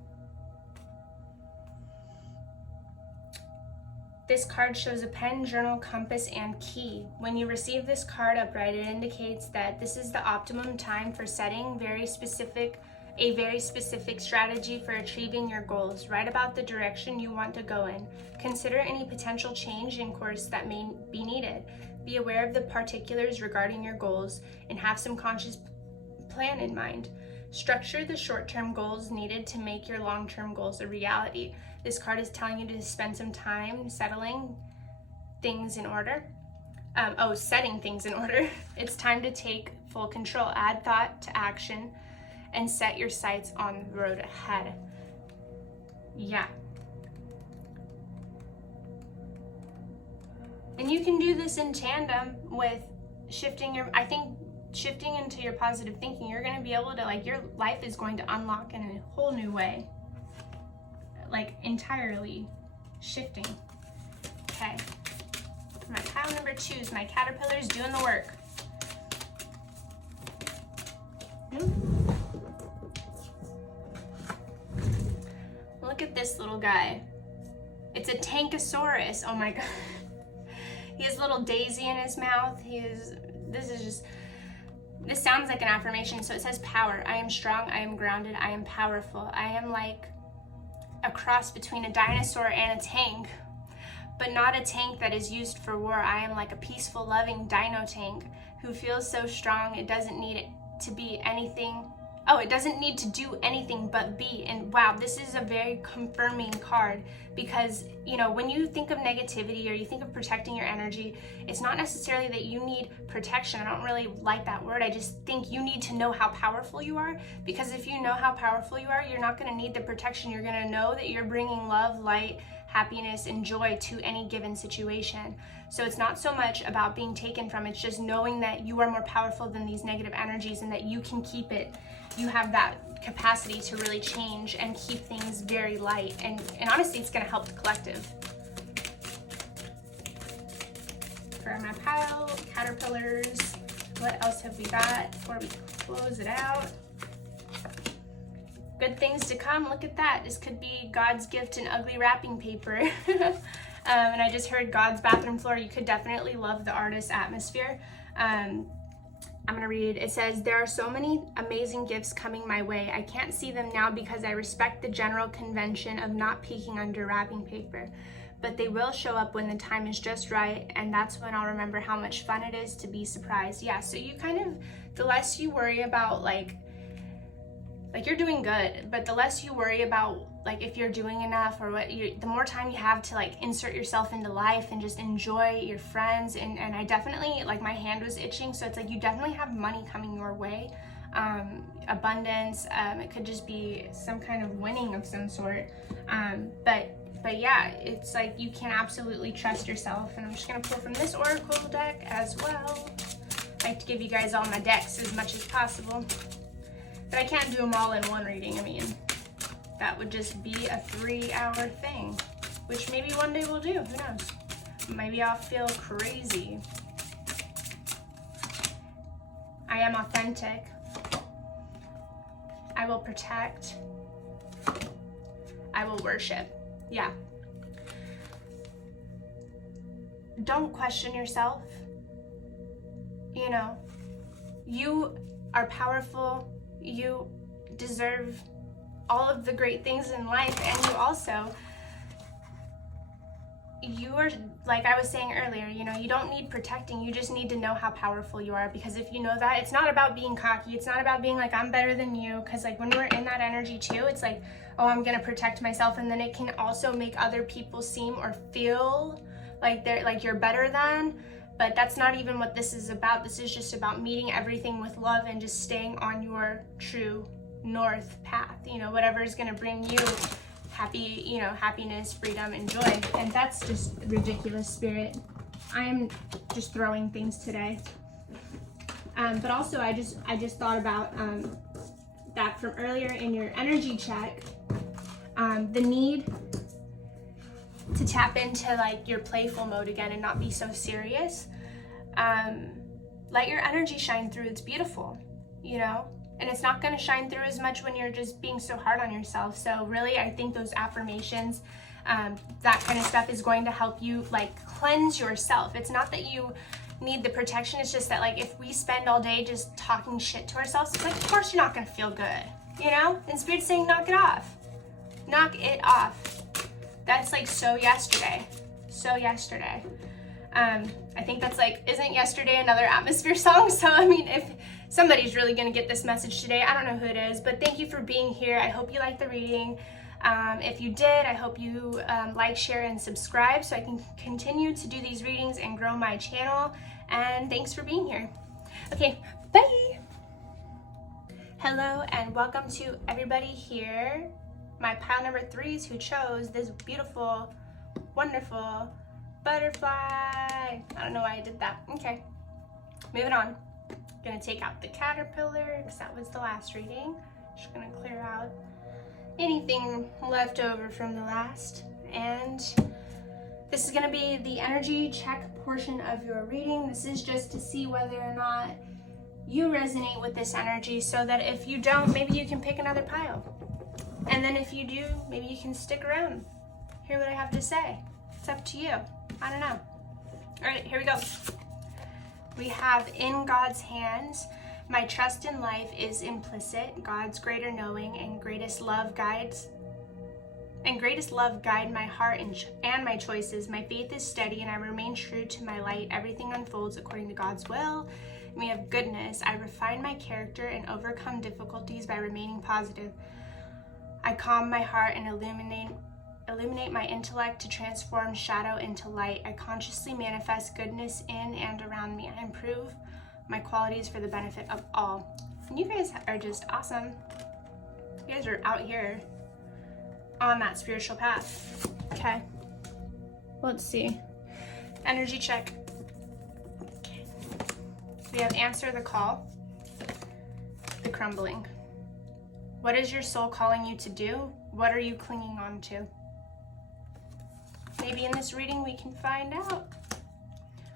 This card shows a pen, journal, compass, and key. When you receive this card upright, it indicates that this is the optimum time for setting very specific a very specific strategy for achieving your goals. Write about the direction you want to go in. Consider any potential change in course that may be needed. Be aware of the particulars regarding your goals and have some conscious plan in mind. Structure the short-term goals needed to make your long-term goals a reality. This card is telling you to spend some time settling things in order. Setting things in order. It's time to take full control. Add thought to action and set your sights on the road ahead. Yeah. And you can do this in tandem with shifting into your positive thinking. You're going to be able to, like, your life is going to unlock in a whole new way. Like, entirely shifting. Okay. My pile number 2 is my caterpillars doing the work. Look at this little guy. It's a Tankosaurus. Oh my god. He has a little daisy in his mouth. This sounds like an affirmation. So it says power. I am strong. I am grounded. I am powerful. I am like a cross between a dinosaur and a tank, but not a tank that is used for war. I am like a peaceful, loving dino tank who feels so strong it doesn't need it to be anything. Oh, it doesn't need to do anything but be. And wow, this is a very confirming card, because, you know, when you think of negativity or you think of protecting your energy, it's not necessarily that you need protection. I don't really like that word. I just think you need to know how powerful you are, because if you know how powerful you are, you're not going to need the protection. You're going to know that you're bringing love, light, happiness, and joy to any given situation. So it's not so much about being taken from, it's just knowing that you are more powerful than these negative energies and that you can keep it. You have that capacity to really change and keep things very light. And honestly, it's going to help the collective. For my pile, caterpillars, what else have we got before we close it out? Good things to come. Look at that. This could be God's gift in ugly wrapping paper. And I just heard God's bathroom floor. You could definitely love the artist's atmosphere. I'm gonna read. It says, there are so many amazing gifts coming my way. I can't see them now because I respect the general convention of not peeking under wrapping paper. But they will show up when the time is just right, and that's when I'll remember how much fun it is to be surprised. Yeah, so you kind of, the less you worry about like you're doing good, but the less you worry about like if you're doing enough or the more time you have to like insert yourself into life and just enjoy your friends. And I definitely, like, my hand was itching, so it's like you definitely have money coming your way, abundance. It could just be some kind of winning of some sort, but yeah, it's like you can absolutely trust yourself. And I'm just gonna pull from this oracle deck as well. I like to give you guys all my decks as much as possible, but I can't do them all in one reading. I mean, that would just be a 3-hour thing, which maybe one day we'll do. Who knows? Maybe I'll feel crazy. I am authentic. I will protect. I will worship. Yeah. Don't question yourself. You know, you are powerful. You deserve all of the great things in life, and you are, like I was saying earlier, you know, you don't need protecting, you just need to know how powerful you are. Because if you know that, it's not about being cocky, it's not about being like, I'm better than you, because like when we're in that energy too, it's like, oh, I'm gonna protect myself, and then it can also make other people seem or feel like they're like you're better than. But that's not even what this is about. This is just about meeting everything with love and just staying on your true north path, you know, whatever is going to bring you happiness, freedom, and joy. And that's just ridiculous, Spirit. I am just throwing things today. But also I just thought about that from earlier in your energy check, the need to tap into like your playful mode again and not be so serious. Let your energy shine through. It's beautiful, you know, and it's not going to shine through as much when you're just being so hard on yourself. So really, I think those affirmations, that kind of stuff is going to help you like cleanse yourself. It's not that you need the protection. It's just that like if we spend all day just talking shit to ourselves, it's like, of course you're not going to feel good. you know? And Spirit's saying knock it off. Knock it off. That's like so yesterday. So yesterday. I think that's like, isn't yesterday another atmosphere song? So I mean, if somebody's really gonna get this message today, I don't know who it is, but thank you for being here. I hope you liked the reading. If you did, I hope you like, share, and subscribe so I can continue to do these readings and grow my channel. And thanks for being here. Okay, bye. Hello and welcome to everybody here. My pile number 3s who chose this beautiful, wonderful butterfly. I don't know why I did that. Okay, moving on. Gonna take out the caterpillar because that was the last reading. Just gonna clear out anything left over from the last. And this is gonna be the energy check portion of your reading. This is just to see whether or not you resonate with this energy, so that if you don't, maybe you can pick another pile. And then if you do, maybe you can stick around, hear what I have to say. It's up to you. I don't know. All right, here we go. We have in God's hands, my trust in life is implicit. God's greater knowing and greatest love guide my heart and my choices. My faith is steady and I remain true to my light. Everything unfolds according to God's will. And we have goodness. I refine my character and overcome difficulties by remaining positive. I calm my heart and illuminate my intellect to transform shadow into light. I consciously manifest goodness in and around me. I improve my qualities for the benefit of all. And you guys are just awesome. You guys are out here on that spiritual path. Okay, let's see. Energy check. Okay. We have answer the call, the crumbling. What is your soul calling you to do? What are you clinging on to? Maybe in this reading we can find out.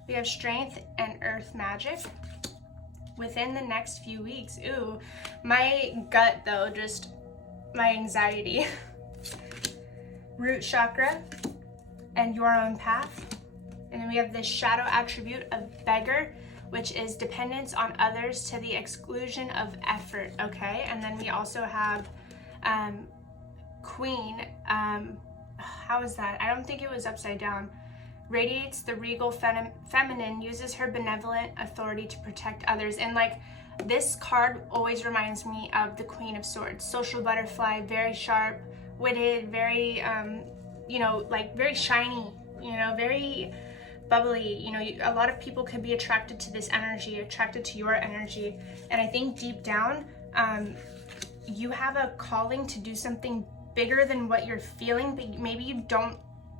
We have strength and earth magic within the next few weeks. Ooh, my gut though, just my anxiety. Root chakra and your own path. And then we have this shadow attribute of beggar, which is dependence on others to the exclusion of effort, okay? And then we also have queen. How is that? I don't think it was upside down. Radiates the regal feminine, uses her benevolent authority to protect others. And like, this card always reminds me of the Queen of Swords. Social butterfly, very sharp-witted, very, you know, like very shiny, you know, very bubbly. You know, a lot of people could be attracted to this energy, attracted to your energy. And I think deep down, you have a calling to do something bigger than what you're feeling, but maybe you don't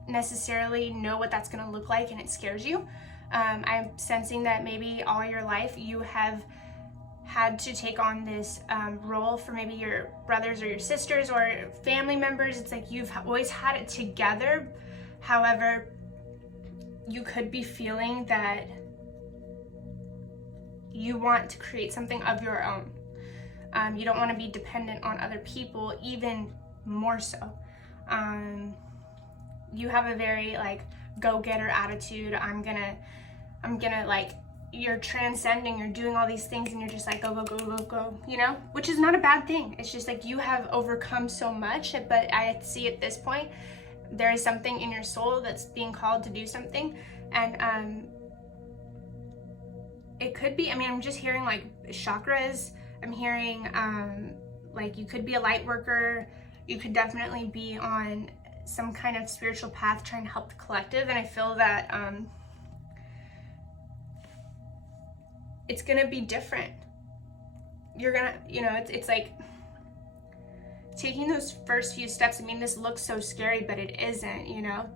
necessarily know what that's going to look like and it scares you. I'm sensing that maybe all your life you have had to take on this role for maybe your brothers or your sisters or family members. It's like you've always had it together. However, you could be feeling that you want to create something of your own. You don't want to be dependent on other people, even more so. You have a very like go-getter attitude. I'm gonna like, you're transcending, you're doing all these things and you're just like go, go, go, go, go, you know, which is not a bad thing. It's just like you have overcome so much, but I see at this point, there is something in your soul that's being called to do something. And it could be, I mean, I'm just hearing like chakras. I'm hearing like you could be a light worker. You could definitely be on some kind of spiritual path trying to help the collective. And I feel that it's gonna be different. You're gonna, you know, it's like taking those first few steps. I mean, this looks so scary, but it isn't, you know?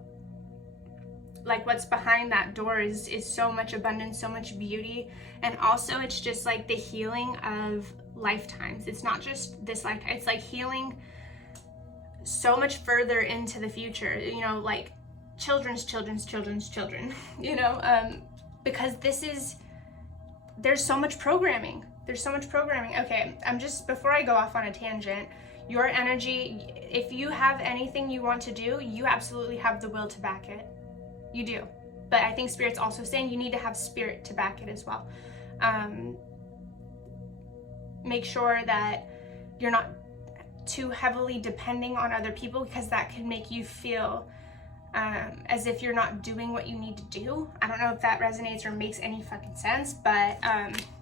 Like what's behind that door is so much abundance, so much beauty. And also it's just like the healing of lifetimes. It's not just this life, it's like healing so much further into the future, you know, like children's children, you know, because there's so much programming. Okay, I'm just, before I go off on a tangent, your energy, if you have anything you want to do, you absolutely have the will to back it. You do. But I think Spirit's also saying you need to have spirit to back it as well. Make sure that you're not too heavily depending on other people, because that can make you feel as if you're not doing what you need to do. I don't know if that resonates or makes any fucking sense, but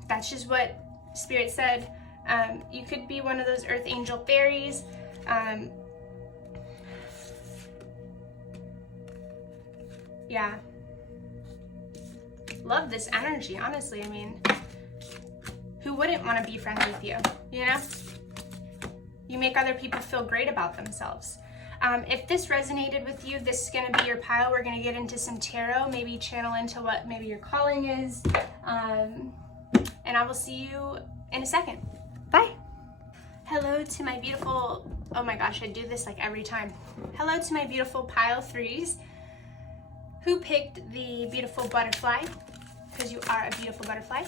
that's just what Spirit said. You could be one of those earth angel fairies. Yeah. Love this energy, honestly. I mean, who wouldn't want to be friends with you, you know? You make other people feel great about themselves. If this resonated with you, this is going to be your pile. We're going to get into some tarot, maybe channel into what maybe your calling is. And I will see you in a second. Bye. Hello to my beautiful, oh my gosh, I do this like every time. Hello to my beautiful pile threes who picked the beautiful butterfly, because you are a beautiful butterfly.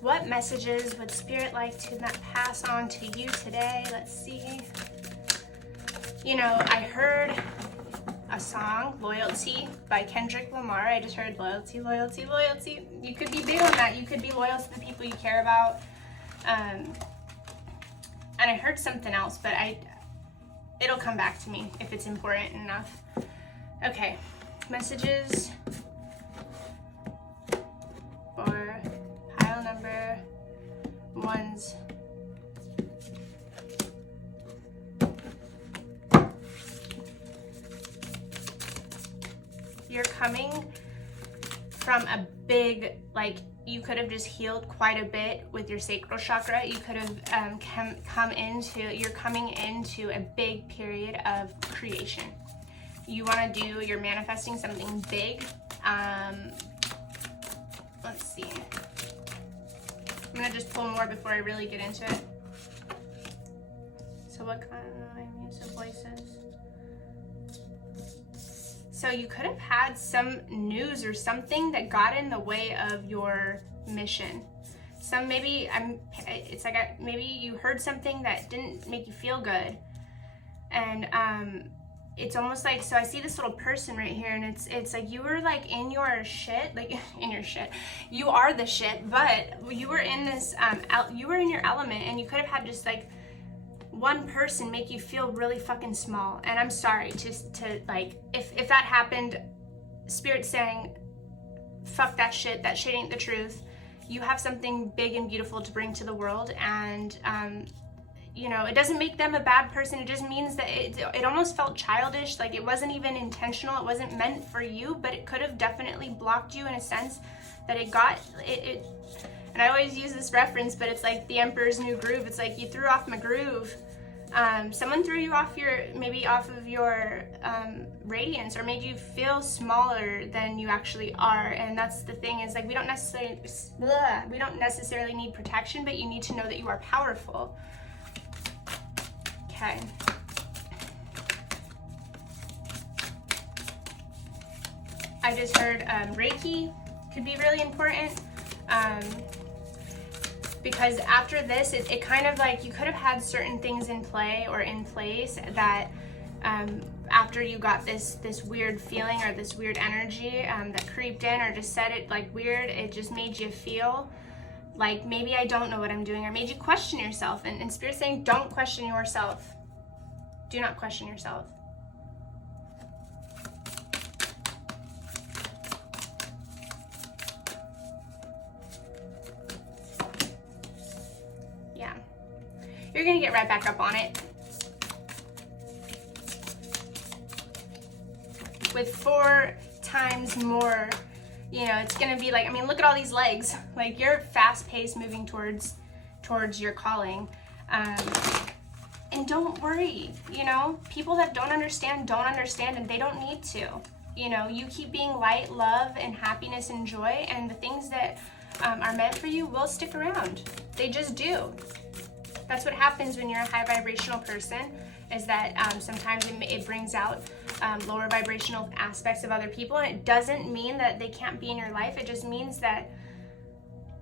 What messages would Spirit like to pass on to you today? Let's see. You know, I heard a song, Loyalty, by Kendrick Lamar. I just heard loyalty, loyalty, loyalty. You could be big on that. You could be loyal to the people you care about. And I heard something else, but it'll come back to me if it's important enough. Okay, messages for pile number ones. You're coming from a big, like, you could have just healed quite a bit with your sacral chakra. You could have you're coming into a big period of creation. You want to do, you're manifesting something big. Let's see. I'm going to just pull more before I really get into it. So what kind of use of voices? So you could have had some news or something that got in the way of your mission. Maybe you heard something that didn't make you feel good. And it's almost like, so I see this little person right here, and it's like you were like in your shit, like in your shit. You are the shit, but you were in this, you were in your element, and you could have had just like one person make you feel really fucking small. And I'm sorry to like, if that happened, Spirit's saying, fuck that shit ain't the truth. You have something big and beautiful to bring to the world, and you know, it doesn't make them a bad person. It just means that it almost felt childish, like it wasn't even intentional, it wasn't meant for you, but it could have definitely blocked you in a sense that it and I always use this reference, but it's like the Emperor's New Groove. It's like you threw off my groove. Someone threw you off off of your radiance, or made you feel smaller than you actually are. And that's the thing, is like we don't necessarily need protection, but you need to know that you are powerful. Okay. I just heard Reiki could be really important. Because after this, it kind of like, you could have had certain things in play or in place that after you got this weird feeling or this weird energy that creeped in, or just said it like weird, it just made you feel like maybe I don't know what I'm doing, or made you question yourself. And Spirit's saying, don't question yourself. Do not question yourself. Yeah. You're gonna get right back up on it. With 4 times more, you know, it's gonna be like, I mean, look at all these legs. Like, you're fast-paced, moving towards your calling. And don't worry, you know, people that don't understand, and they don't need to. You know, you keep being light, love, and happiness and joy, and the things that are meant for you will stick around. They just do. That's what happens when you're a high vibrational person, is that sometimes it brings out lower vibrational aspects of other people, and it doesn't mean that they can't be in your life. It just means that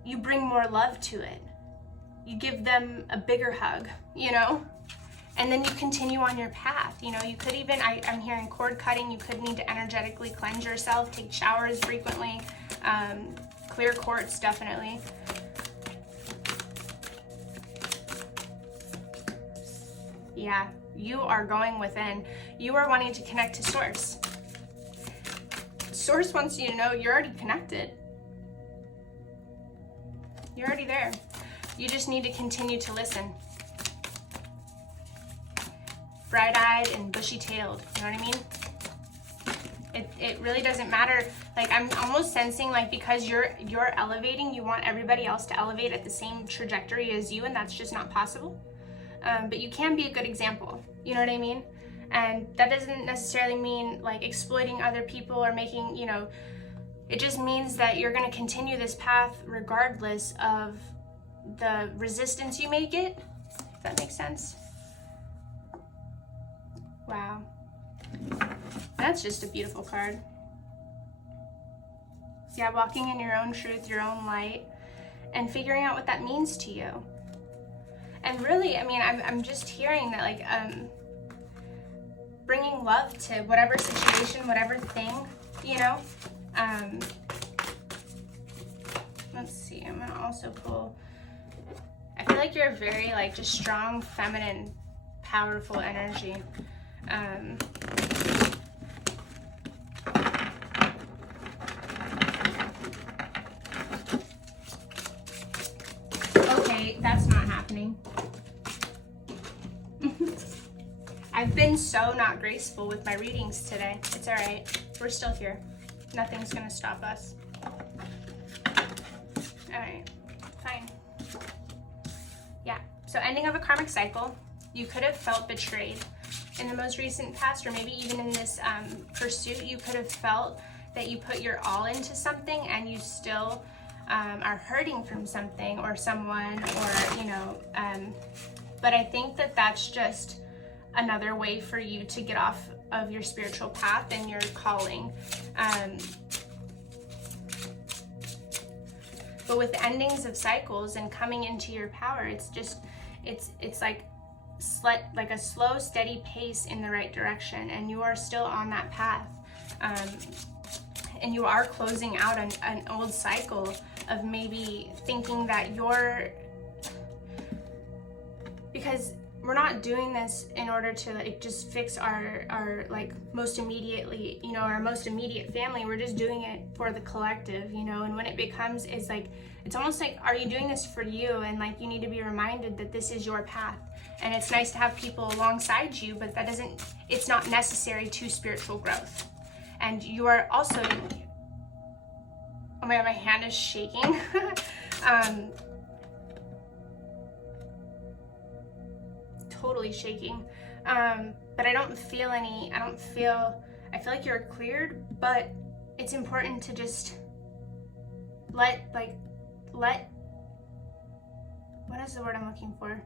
you bring more love to it. You give them a bigger hug, you know? And then you continue on your path. You know, you could even, I'm hearing cord cutting. You could need to energetically cleanse yourself, take showers frequently, clear quartz, definitely. Yeah, you are going within. You are wanting to connect to Source. Source wants you to know you're already connected. You're already there. You just need to continue to listen. Bright-eyed and bushy-tailed, you know what I mean? It really doesn't matter. Like, I'm almost sensing like because you're elevating, you want everybody else to elevate at the same trajectory as you, and that's just not possible. But you can be a good example, you know what I mean? And that doesn't necessarily mean like exploiting other people or making, you know, it just means that you're going to continue this path regardless of the resistance you may get, if that makes sense. Wow. That's just a beautiful card. Yeah, walking in your own truth, your own light, and figuring out what that means to you. And really, I mean, I'm just hearing that, like, bringing love to whatever situation, whatever thing, you know. Let's see, I'm gonna also pull, I feel like you're a very, like, just strong, feminine, powerful energy. Okay, that's not happening. I've been so not graceful with my readings today. It's all right. We're still here. Nothing's gonna stop us. All right, fine. Yeah, so ending of a karmic cycle. You could have felt betrayed in the most recent past, or maybe even in this pursuit. You could have felt that you put your all into something and you still are hurting from something or someone, or, you know, but I think that that's just another way for you to get off of your spiritual path and your calling. But with endings of cycles and coming into your power, it's just, it's like a slow, steady pace in the right direction, and you are still on that path. And you are closing out an old cycle of maybe thinking that because we're not doing this in order to like just fix our like most immediately, you know, our most immediate family. We're just doing it for the collective, you know. And when it becomes, it's like, it's almost like, are you doing this for you? And like, you need to be reminded that this is your path. And it's nice to have people alongside you, but that doesn't, it's not necessary to spiritual growth. And you are also, oh my God, my hand is shaking. Totally shaking. But I feel like you're cleared, but it's important to just let, what is the word I'm looking for?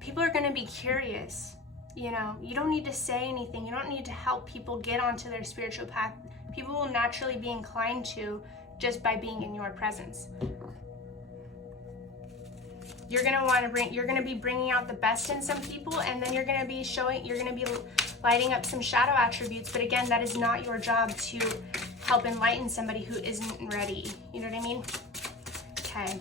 People are gonna be curious, you know. You don't need to say anything. You don't need to help people get onto their spiritual path. People will naturally be inclined to just by being in your presence. You're gonna be bringing out the best in some people, and then you're gonna be lighting up some shadow attributes. But again, that is not your job to help enlighten somebody who isn't ready. You know what I mean? Okay.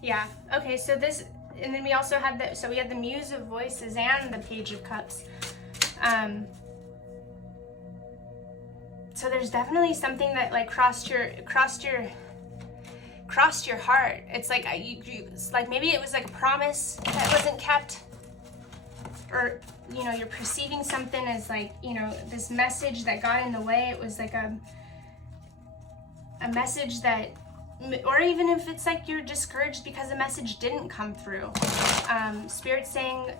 Yeah, okay, so this, and then we also had we had the Muse of Voices and the Page of Cups. So there's definitely something that like crossed your heart. It's like it's like maybe it was like a promise that wasn't kept, or you know, you're perceiving something as like, you know, this message that got in the way. It was like a message that, or even if it's like you're discouraged because the message didn't come through. Spirit's saying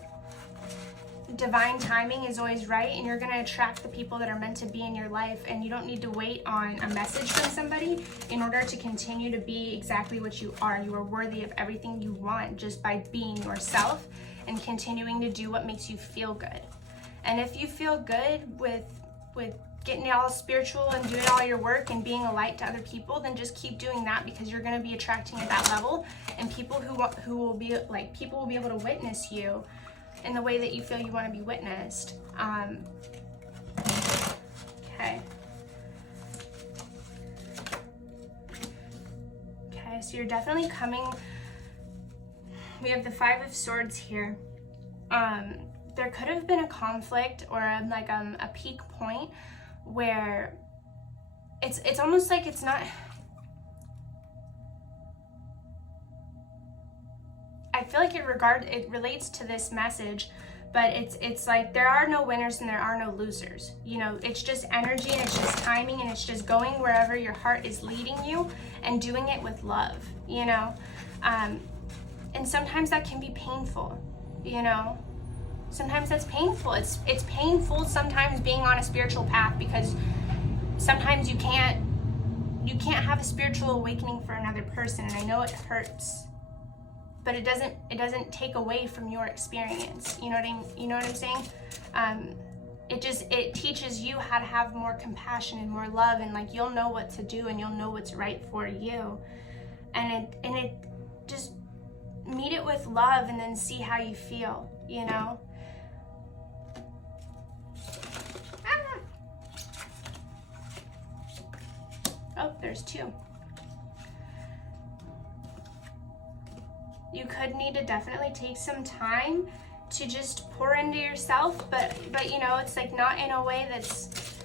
divine timing is always right, and you're going to attract the people that are meant to be in your life, and you don't need to wait on a message from somebody in order to continue to be exactly what you are. You are worthy of everything you want just by being yourself and continuing to do what makes you feel good. And if you feel good with getting all spiritual and doing all your work and being a light to other people, then just keep doing that, because you're going to be attracting at that level, and people who will be like, people will be able to witness you in the way that you feel you want to be witnessed. Okay. Okay, so you're definitely coming. We have the 5 of Swords here. There could have been a conflict or a peak point where it's almost like it's not. I feel like it relates to this message, but it's like there are no winners and there are no losers. You know, it's just energy and it's just timing and it's just going wherever your heart is leading you and doing it with love, you know. And sometimes that can be painful, you know. Sometimes that's painful. It's painful sometimes being on a spiritual path, because sometimes you can't have a spiritual awakening for another person, and I know it hurts. But it doesn't take away from your experience. You know what I'm saying? It teaches you how to have more compassion and more love, and like you'll know what to do and you'll know what's right for you. And it just meet it with love and then see how you feel, you know? Oh, there's 2. You could need to definitely take some time to just pour into yourself, but you know, it's like not in a way that's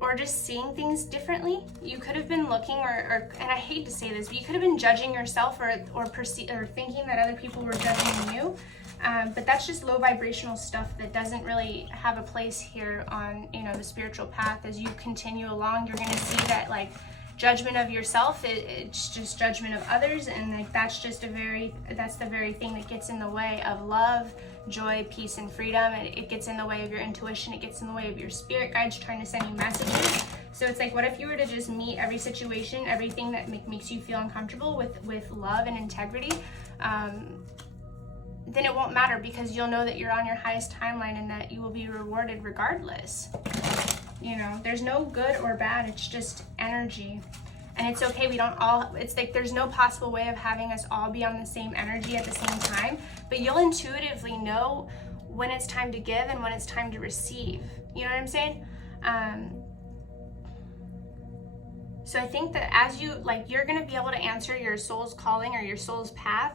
or just seeing things differently. You could have been looking or and I hate to say this, but you could have been judging yourself or thinking that other people were judging you. But that's just low vibrational stuff that doesn't really have a place here on, you know, the spiritual path. As you continue along, you're going to see that like judgment of yourself, it's just judgment of others, and like that's the very thing that gets in the way of love, joy, peace, and freedom. It gets in the way of your intuition. It gets in the way of your spirit guides trying to send you messages. So it's like, what if you were to just meet every situation, everything that makes you feel uncomfortable with love and integrity? Then it won't matter, because you'll know that you're on your highest timeline and that you will be rewarded regardless. You know, there's no good or bad, it's just energy. And it's okay, it's like there's no possible way of having us all be on the same energy at the same time, but you'll intuitively know when it's time to give and when it's time to receive. You know what I'm saying? So I think that as you're gonna be able to answer your soul's calling or your soul's path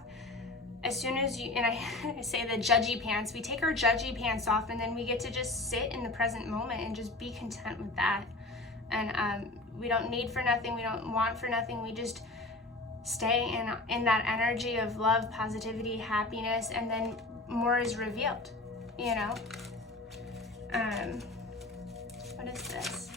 as soon as you, and I say the judgy pants, we take our judgy pants off and then we get to just sit in the present moment and just be content with that. And we don't need for nothing, we don't want for nothing, we just stay in that energy of love, positivity, happiness, and then more is revealed, you know? What is this?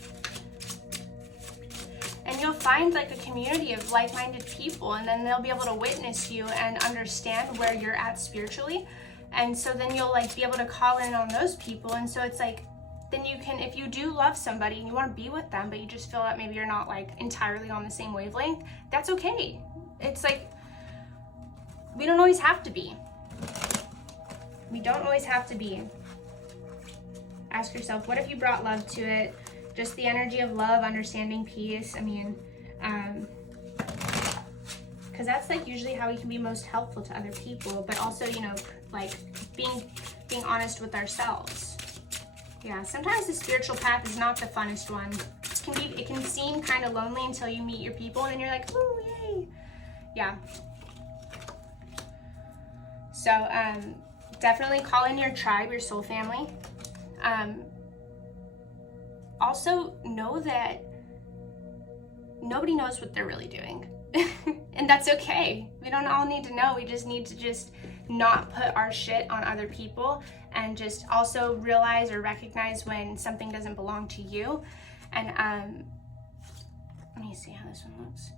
And you'll find like a community of like-minded people, and then they'll be able to witness you and understand where you're at spiritually. And so then you'll like be able to call in on those people. And so it's like, then you can, if you do love somebody and you want to be with them, but you just feel that maybe you're not like entirely on the same wavelength, that's okay. It's like, we don't always have to be. We don't always have to be. Ask yourself, what if you brought love to it? Just the energy of love, understanding, peace. I mean, because that's like usually how we can be most helpful to other people, but also, you know, like being honest with ourselves. Yeah, sometimes the spiritual path is not the funnest one. It can seem kind of lonely until you meet your people, and then you're like, ooh, yay. Yeah. So definitely call in your tribe, your soul family. Also know that nobody knows what they're really doing. And that's okay. We don't all need to know. We just need to not put our shit on other people, and just also realize or recognize when something doesn't belong to you. And let me see how this one looks.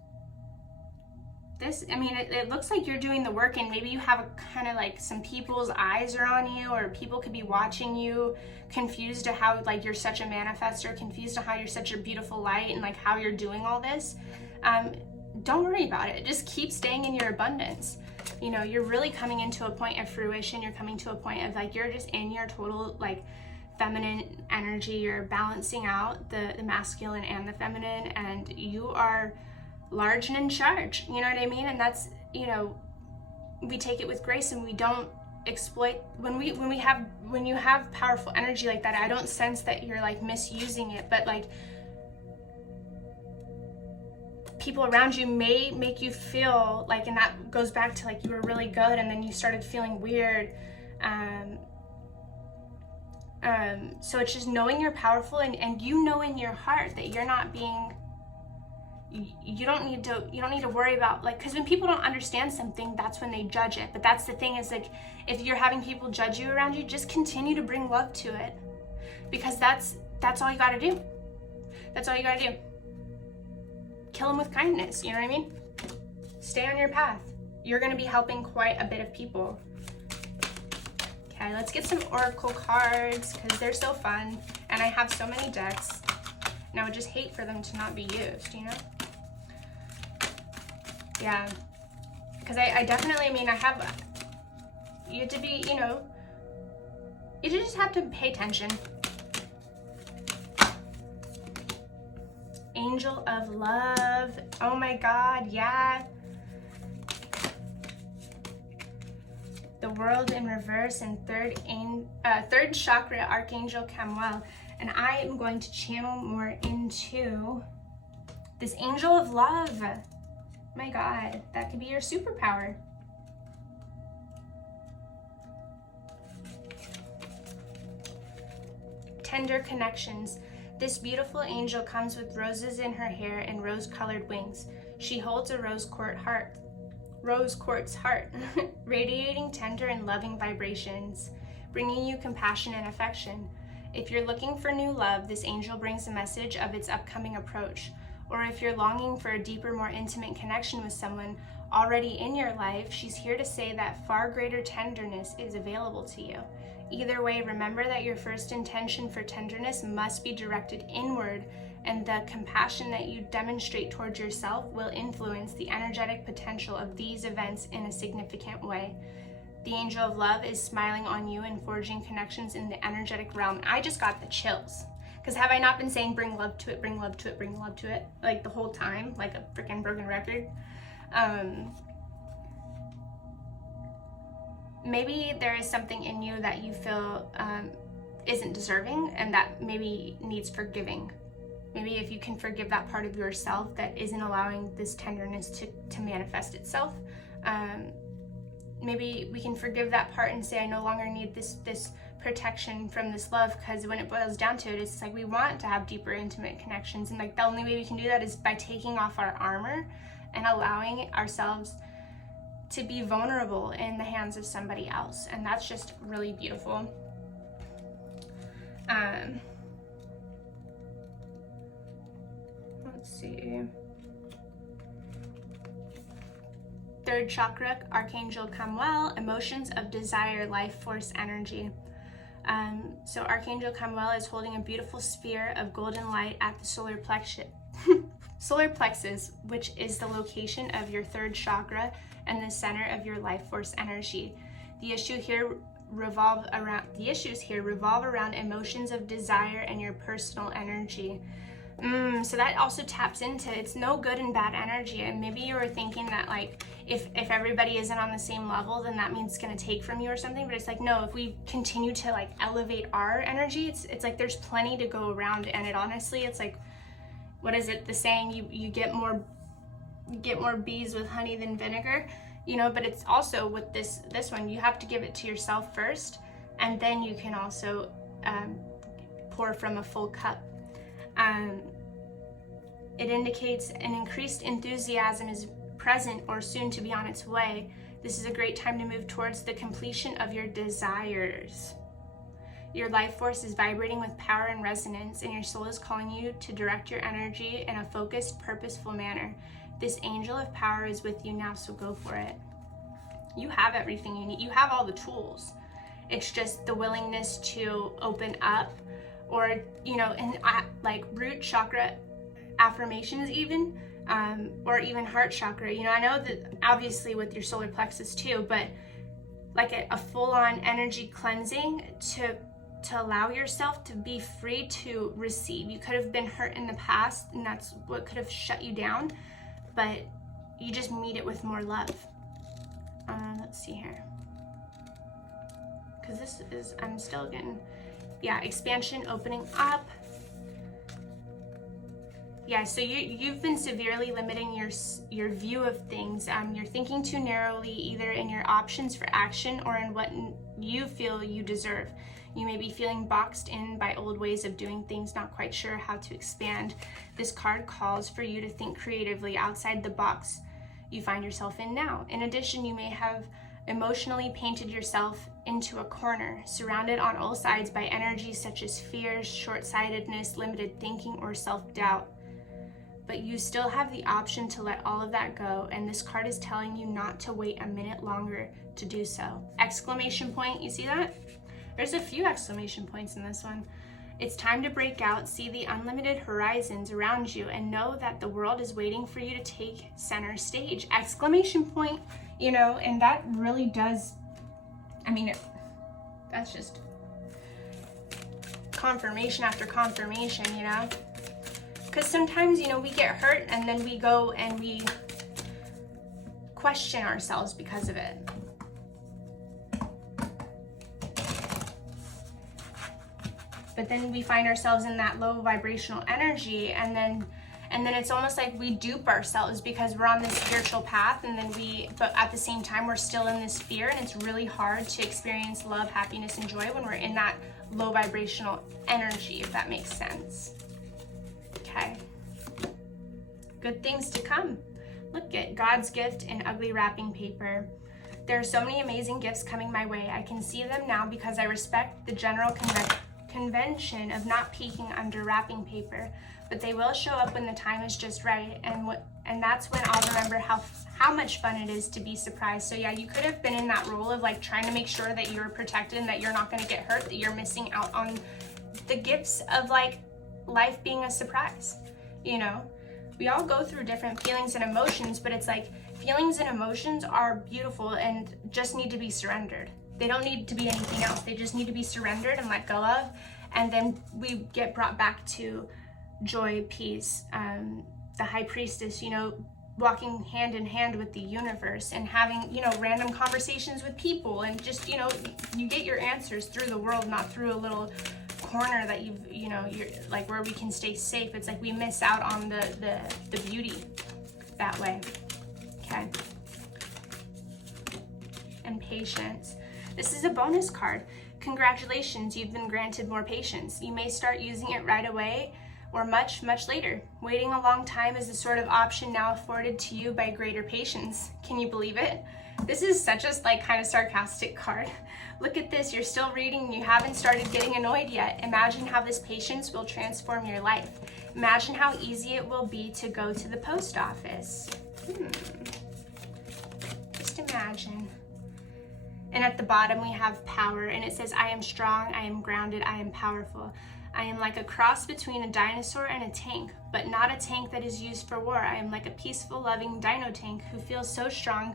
It looks like you're doing the work, and maybe you have a kind of like some people's eyes are on you, or people could be watching you, confused to how like you're such a manifestor, confused to how you're such a beautiful light, and like how you're doing all this. Don't worry about it. Just keep staying in your abundance. You know, you're really coming into a point of fruition. You're coming to a point of like, you're just in your total like feminine energy. You're balancing out the masculine and the feminine, and you are large and in charge. You know what I mean? And that's, you know, we take it with grace, and we don't exploit when you have powerful energy like that. I don't sense that you're like misusing it, but like people around you may make you feel like, and that goes back to like you were really good and then you started feeling weird. So it's just knowing you're powerful, and you know in your heart that you're not being, you don't need to worry about, like, because when people don't understand something, that's when they judge it. But that's the thing, is like, if you're having people judge you around you, just continue to bring love to it, because that's all you got to do. That's all you got to do. Kill them with kindness, you know what I mean? Stay on your path. You're going to be helping quite a bit of people. Okay, let's get some oracle cards, because they're so fun, and I have so many decks, and I would just hate for them to not be used, you know? Yeah, because I definitely, I mean, you have to be, you know, you just have to pay attention. Angel of Love. Oh my God, yeah. The World in Reverse, and third chakra, Archangel Chamuel. And I am going to channel more into this Angel of Love. My God, that could be your superpower. Tender connections. This beautiful angel comes with roses in her hair and rose-colored wings. She holds a rose quartz heart, radiating tender and loving vibrations, bringing you compassion and affection. If you're looking for new love, this angel brings a message of its upcoming approach. Or if you're longing for a deeper, more intimate connection with someone already in your life, she's here to say that far greater tenderness is available to you. Either way, remember that your first intention for tenderness must be directed inward, and the compassion that you demonstrate towards yourself will influence the energetic potential of these events in a significant way. The Angel of Love is smiling on you and forging connections in the energetic realm. I just got the chills. Because have I not been saying bring love to it, bring love to it, bring love to it, like the whole time, like a freaking broken record? Maybe there is something in you that you feel isn't deserving, and that maybe needs forgiving. Maybe if you can forgive that part of yourself that isn't allowing this tenderness to manifest itself, maybe we can forgive that part and say, I no longer need this protection from this love, because when it boils down to it, it's like we want to have deeper, intimate connections, and like the only way we can do that is by taking off our armor and allowing ourselves to be vulnerable in the hands of somebody else. And that's just really beautiful. Let's see. Third chakra, Archangel Chamuel, emotions of desire, life force energy. So Archangel Chamuel is holding a beautiful sphere of golden light at the solar plexus, which is the location of your third chakra and the center of your life force energy. The issues here revolve around emotions of desire and your personal energy. So that also taps into, it's no good and bad energy. And maybe you were thinking that like if everybody isn't on the same level, then that means it's going to take from you or something. But it's like, no, if we continue to like elevate our energy, it's like there's plenty to go around. And it honestly, it's like, what is it, the saying, you get more bees with honey than vinegar, you know? But it's also with this one, you have to give it to yourself first, and then you can also pour from a full cup. It indicates an increased enthusiasm is present or soon to be on its way. This is a great time to move towards the completion of your desires. Your life force is vibrating with power and resonance, and your soul is calling you to direct your energy in a focused, purposeful manner. This angel of power is with you now, so go for it. You have everything you need. You have all the tools. It's just the willingness to open up, or, you know, and like root chakra affirmations even, or even heart chakra. You know, I know that obviously with your solar plexus too, but like a full-on energy cleansing to allow yourself to be free to receive. You could have been hurt in the past, and that's what could have shut you down, but you just meet it with more love. Let's see here. Because this is, I'm still getting, yeah, expansion, opening up. Yeah, so you've been severely limiting your view of things. You're thinking too narrowly, either in your options for action or in what you feel you deserve. You may be feeling boxed in by old ways of doing things, not quite sure how to expand. This card calls for you to think creatively outside the box you find yourself in now. In addition, you may have emotionally painted yourself into a corner, surrounded on all sides by energies such as fears, short-sightedness, limited thinking, or self-doubt. But you still have the option to let all of that go, and this card is telling you not to wait a minute longer to do so. Exclamation point, you see that? There's a few exclamation points in this one. It's time to break out, see the unlimited horizons around you, and know that the world is waiting for you to take center stage. Exclamation point, you know, and that really does, I mean, that's just confirmation after confirmation, you know? Because sometimes, you know, we get hurt and then we go and we question ourselves because of it. But then we find ourselves in that low vibrational energy, and then it's almost like we dupe ourselves because we're on this spiritual path, and then but at the same time we're still in this fear, and it's really hard to experience love, happiness, and joy when we're in that low vibrational energy, if that makes sense. Okay. Good things to come. Look at God's gift in ugly wrapping paper. There are so many amazing gifts coming my way. I can see them now because I respect the general convention of not peeking under wrapping paper, but they will show up when the time is just right, and that's when I'll remember how much fun it is to be surprised. So yeah, you could have been in that role of like trying to make sure that you're protected and that you're not going to get hurt, that you're missing out on the gifts of like life being a surprise. You know, we all go through different feelings and emotions, but it's like feelings and emotions are beautiful and just need to be surrendered. They don't need to be anything else. They just need to be surrendered and let go of. And then we get brought back to joy, peace, the high priestess, you know, walking hand in hand with the universe and having, you know, random conversations with people, and just, you know, you get your answers through the world, not through a little corner that you're like where we can stay safe. It's like we miss out on the beauty that way. Okay. And patience. This is a bonus card. Congratulations, you've been granted more patience. You may start using it right away or much, much later. Waiting a long time is the sort of option now afforded to you by greater patience. Can you believe it? This is such a like kind of sarcastic card. Look at this, you're still reading and you haven't started getting annoyed yet. Imagine how this patience will transform your life. Imagine how easy it will be to go to the post office. Just imagine. And at the bottom we have power, and it says, I am strong, I am grounded, I am powerful. I am like a cross between a dinosaur and a tank, but not a tank that is used for war. I am like a peaceful, loving dino tank who feels so strong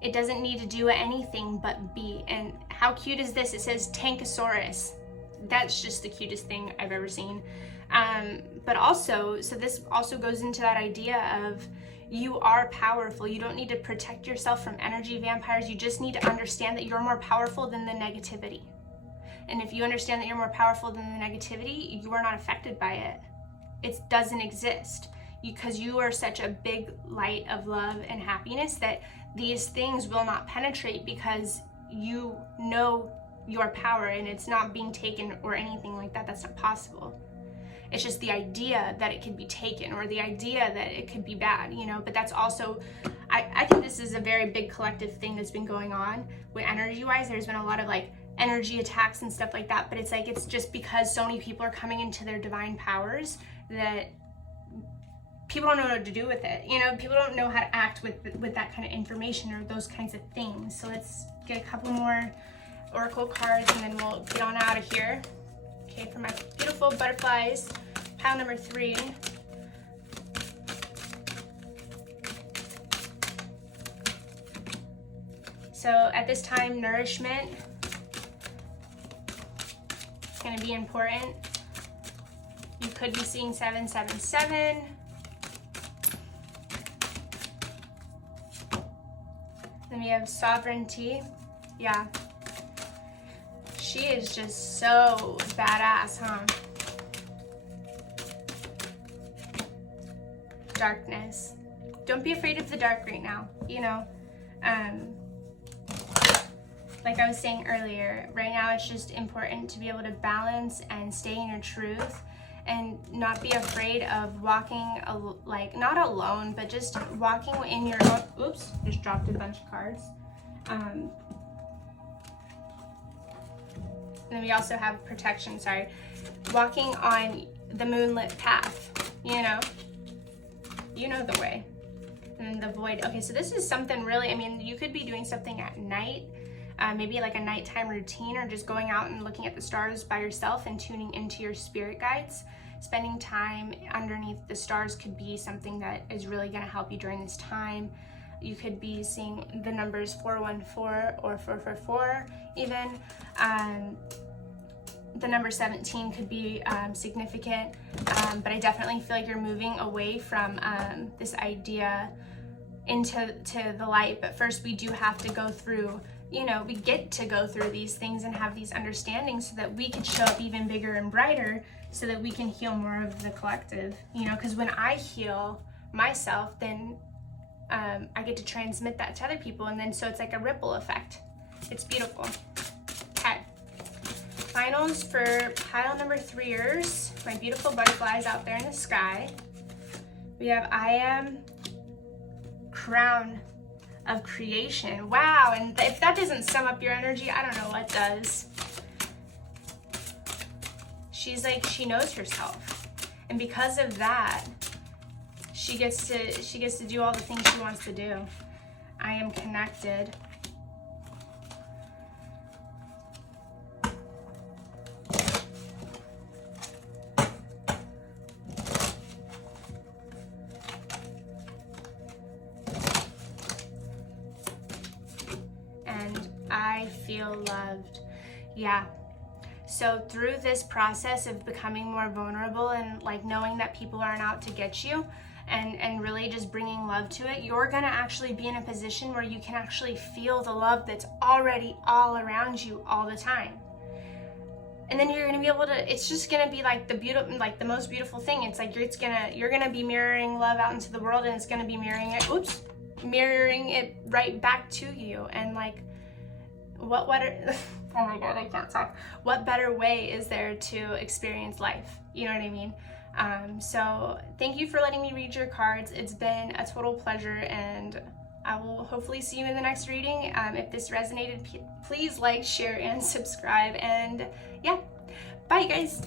it doesn't need to do anything but be. And how cute is this? It says Tankosaurus. That's just the cutest thing I've ever seen. But also, so this also goes into that idea of you are powerful. You don't need to protect yourself from energy vampires. You just need to understand that you're more powerful than the negativity. And if you understand that you're more powerful than the negativity, you are not affected by it. It doesn't exist because you are such a big light of love and happiness that these things will not penetrate because you know your power and it's not being taken or anything like that. That's not possible. It's just the idea that it could be taken or the idea that it could be bad, you know, but that's also, I think this is a very big collective thing that's been going on with energy-wise. There's been a lot of like energy attacks and stuff like that, but it's like, it's just because so many people are coming into their divine powers that people don't know what to do with it. You know, people don't know how to act with that kind of information or those kinds of things. So let's get a couple more oracle cards and then we'll get on out of here. Okay, for my beautiful butterflies, pile number 3. So at this time, nourishment is going to be important. You could be seeing 777. Then we have sovereignty. Yeah. She is just so badass, huh? darkness. Don't be afraid of the dark right now, you know. Like I was saying earlier, right now it's just important to be able to balance and stay in your truth and not be afraid of walking, like not alone, but just walking in your own, oops, just dropped a bunch of cards. And then we also have protection, sorry. Walking on the moonlit path, you know the way. And the void, okay, so this is something really, I mean, you could be doing something at night, maybe like a nighttime routine, or just going out and looking at the stars by yourself and tuning into your spirit guides. Spending time underneath the stars could be something that is really going to help you during this time. You could be seeing the numbers 414 or 444 even. The number 17 could be significant, but I definitely feel like you're moving away from this idea into the light. But first we do have to go through, we get to go through these things and have these understandings so that we can show up even bigger and brighter, so that we can heal more of the collective, because when I heal myself, then I get to transmit that to other people, and then so it's like a ripple effect. It's beautiful. Okay. Finals for pile number 3ers, my beautiful butterflies out there in the sky. We have I am crown of creation. Wow, and if that doesn't sum up your energy, I don't know what does. She's like, she knows herself, and because of that, she gets to do all the things she wants to do. I am connected. And I feel loved. Yeah. So through this process of becoming more vulnerable and like knowing that people aren't out to get you, and really just bringing love to it, you're gonna actually be in a position where you can actually feel the love that's already all around you all the time. And then you're gonna be able to, it's just gonna be like the most beautiful thing. It's like you're gonna be mirroring love out into the world, and it's gonna be mirroring it right back to you. And like, oh my God, I can't talk. What better way is there to experience life? You know what I mean? So thank you for letting me read your cards. It's been a total pleasure, and I will hopefully see you in the next reading. If this resonated, please like, share, and subscribe. And yeah, bye guys.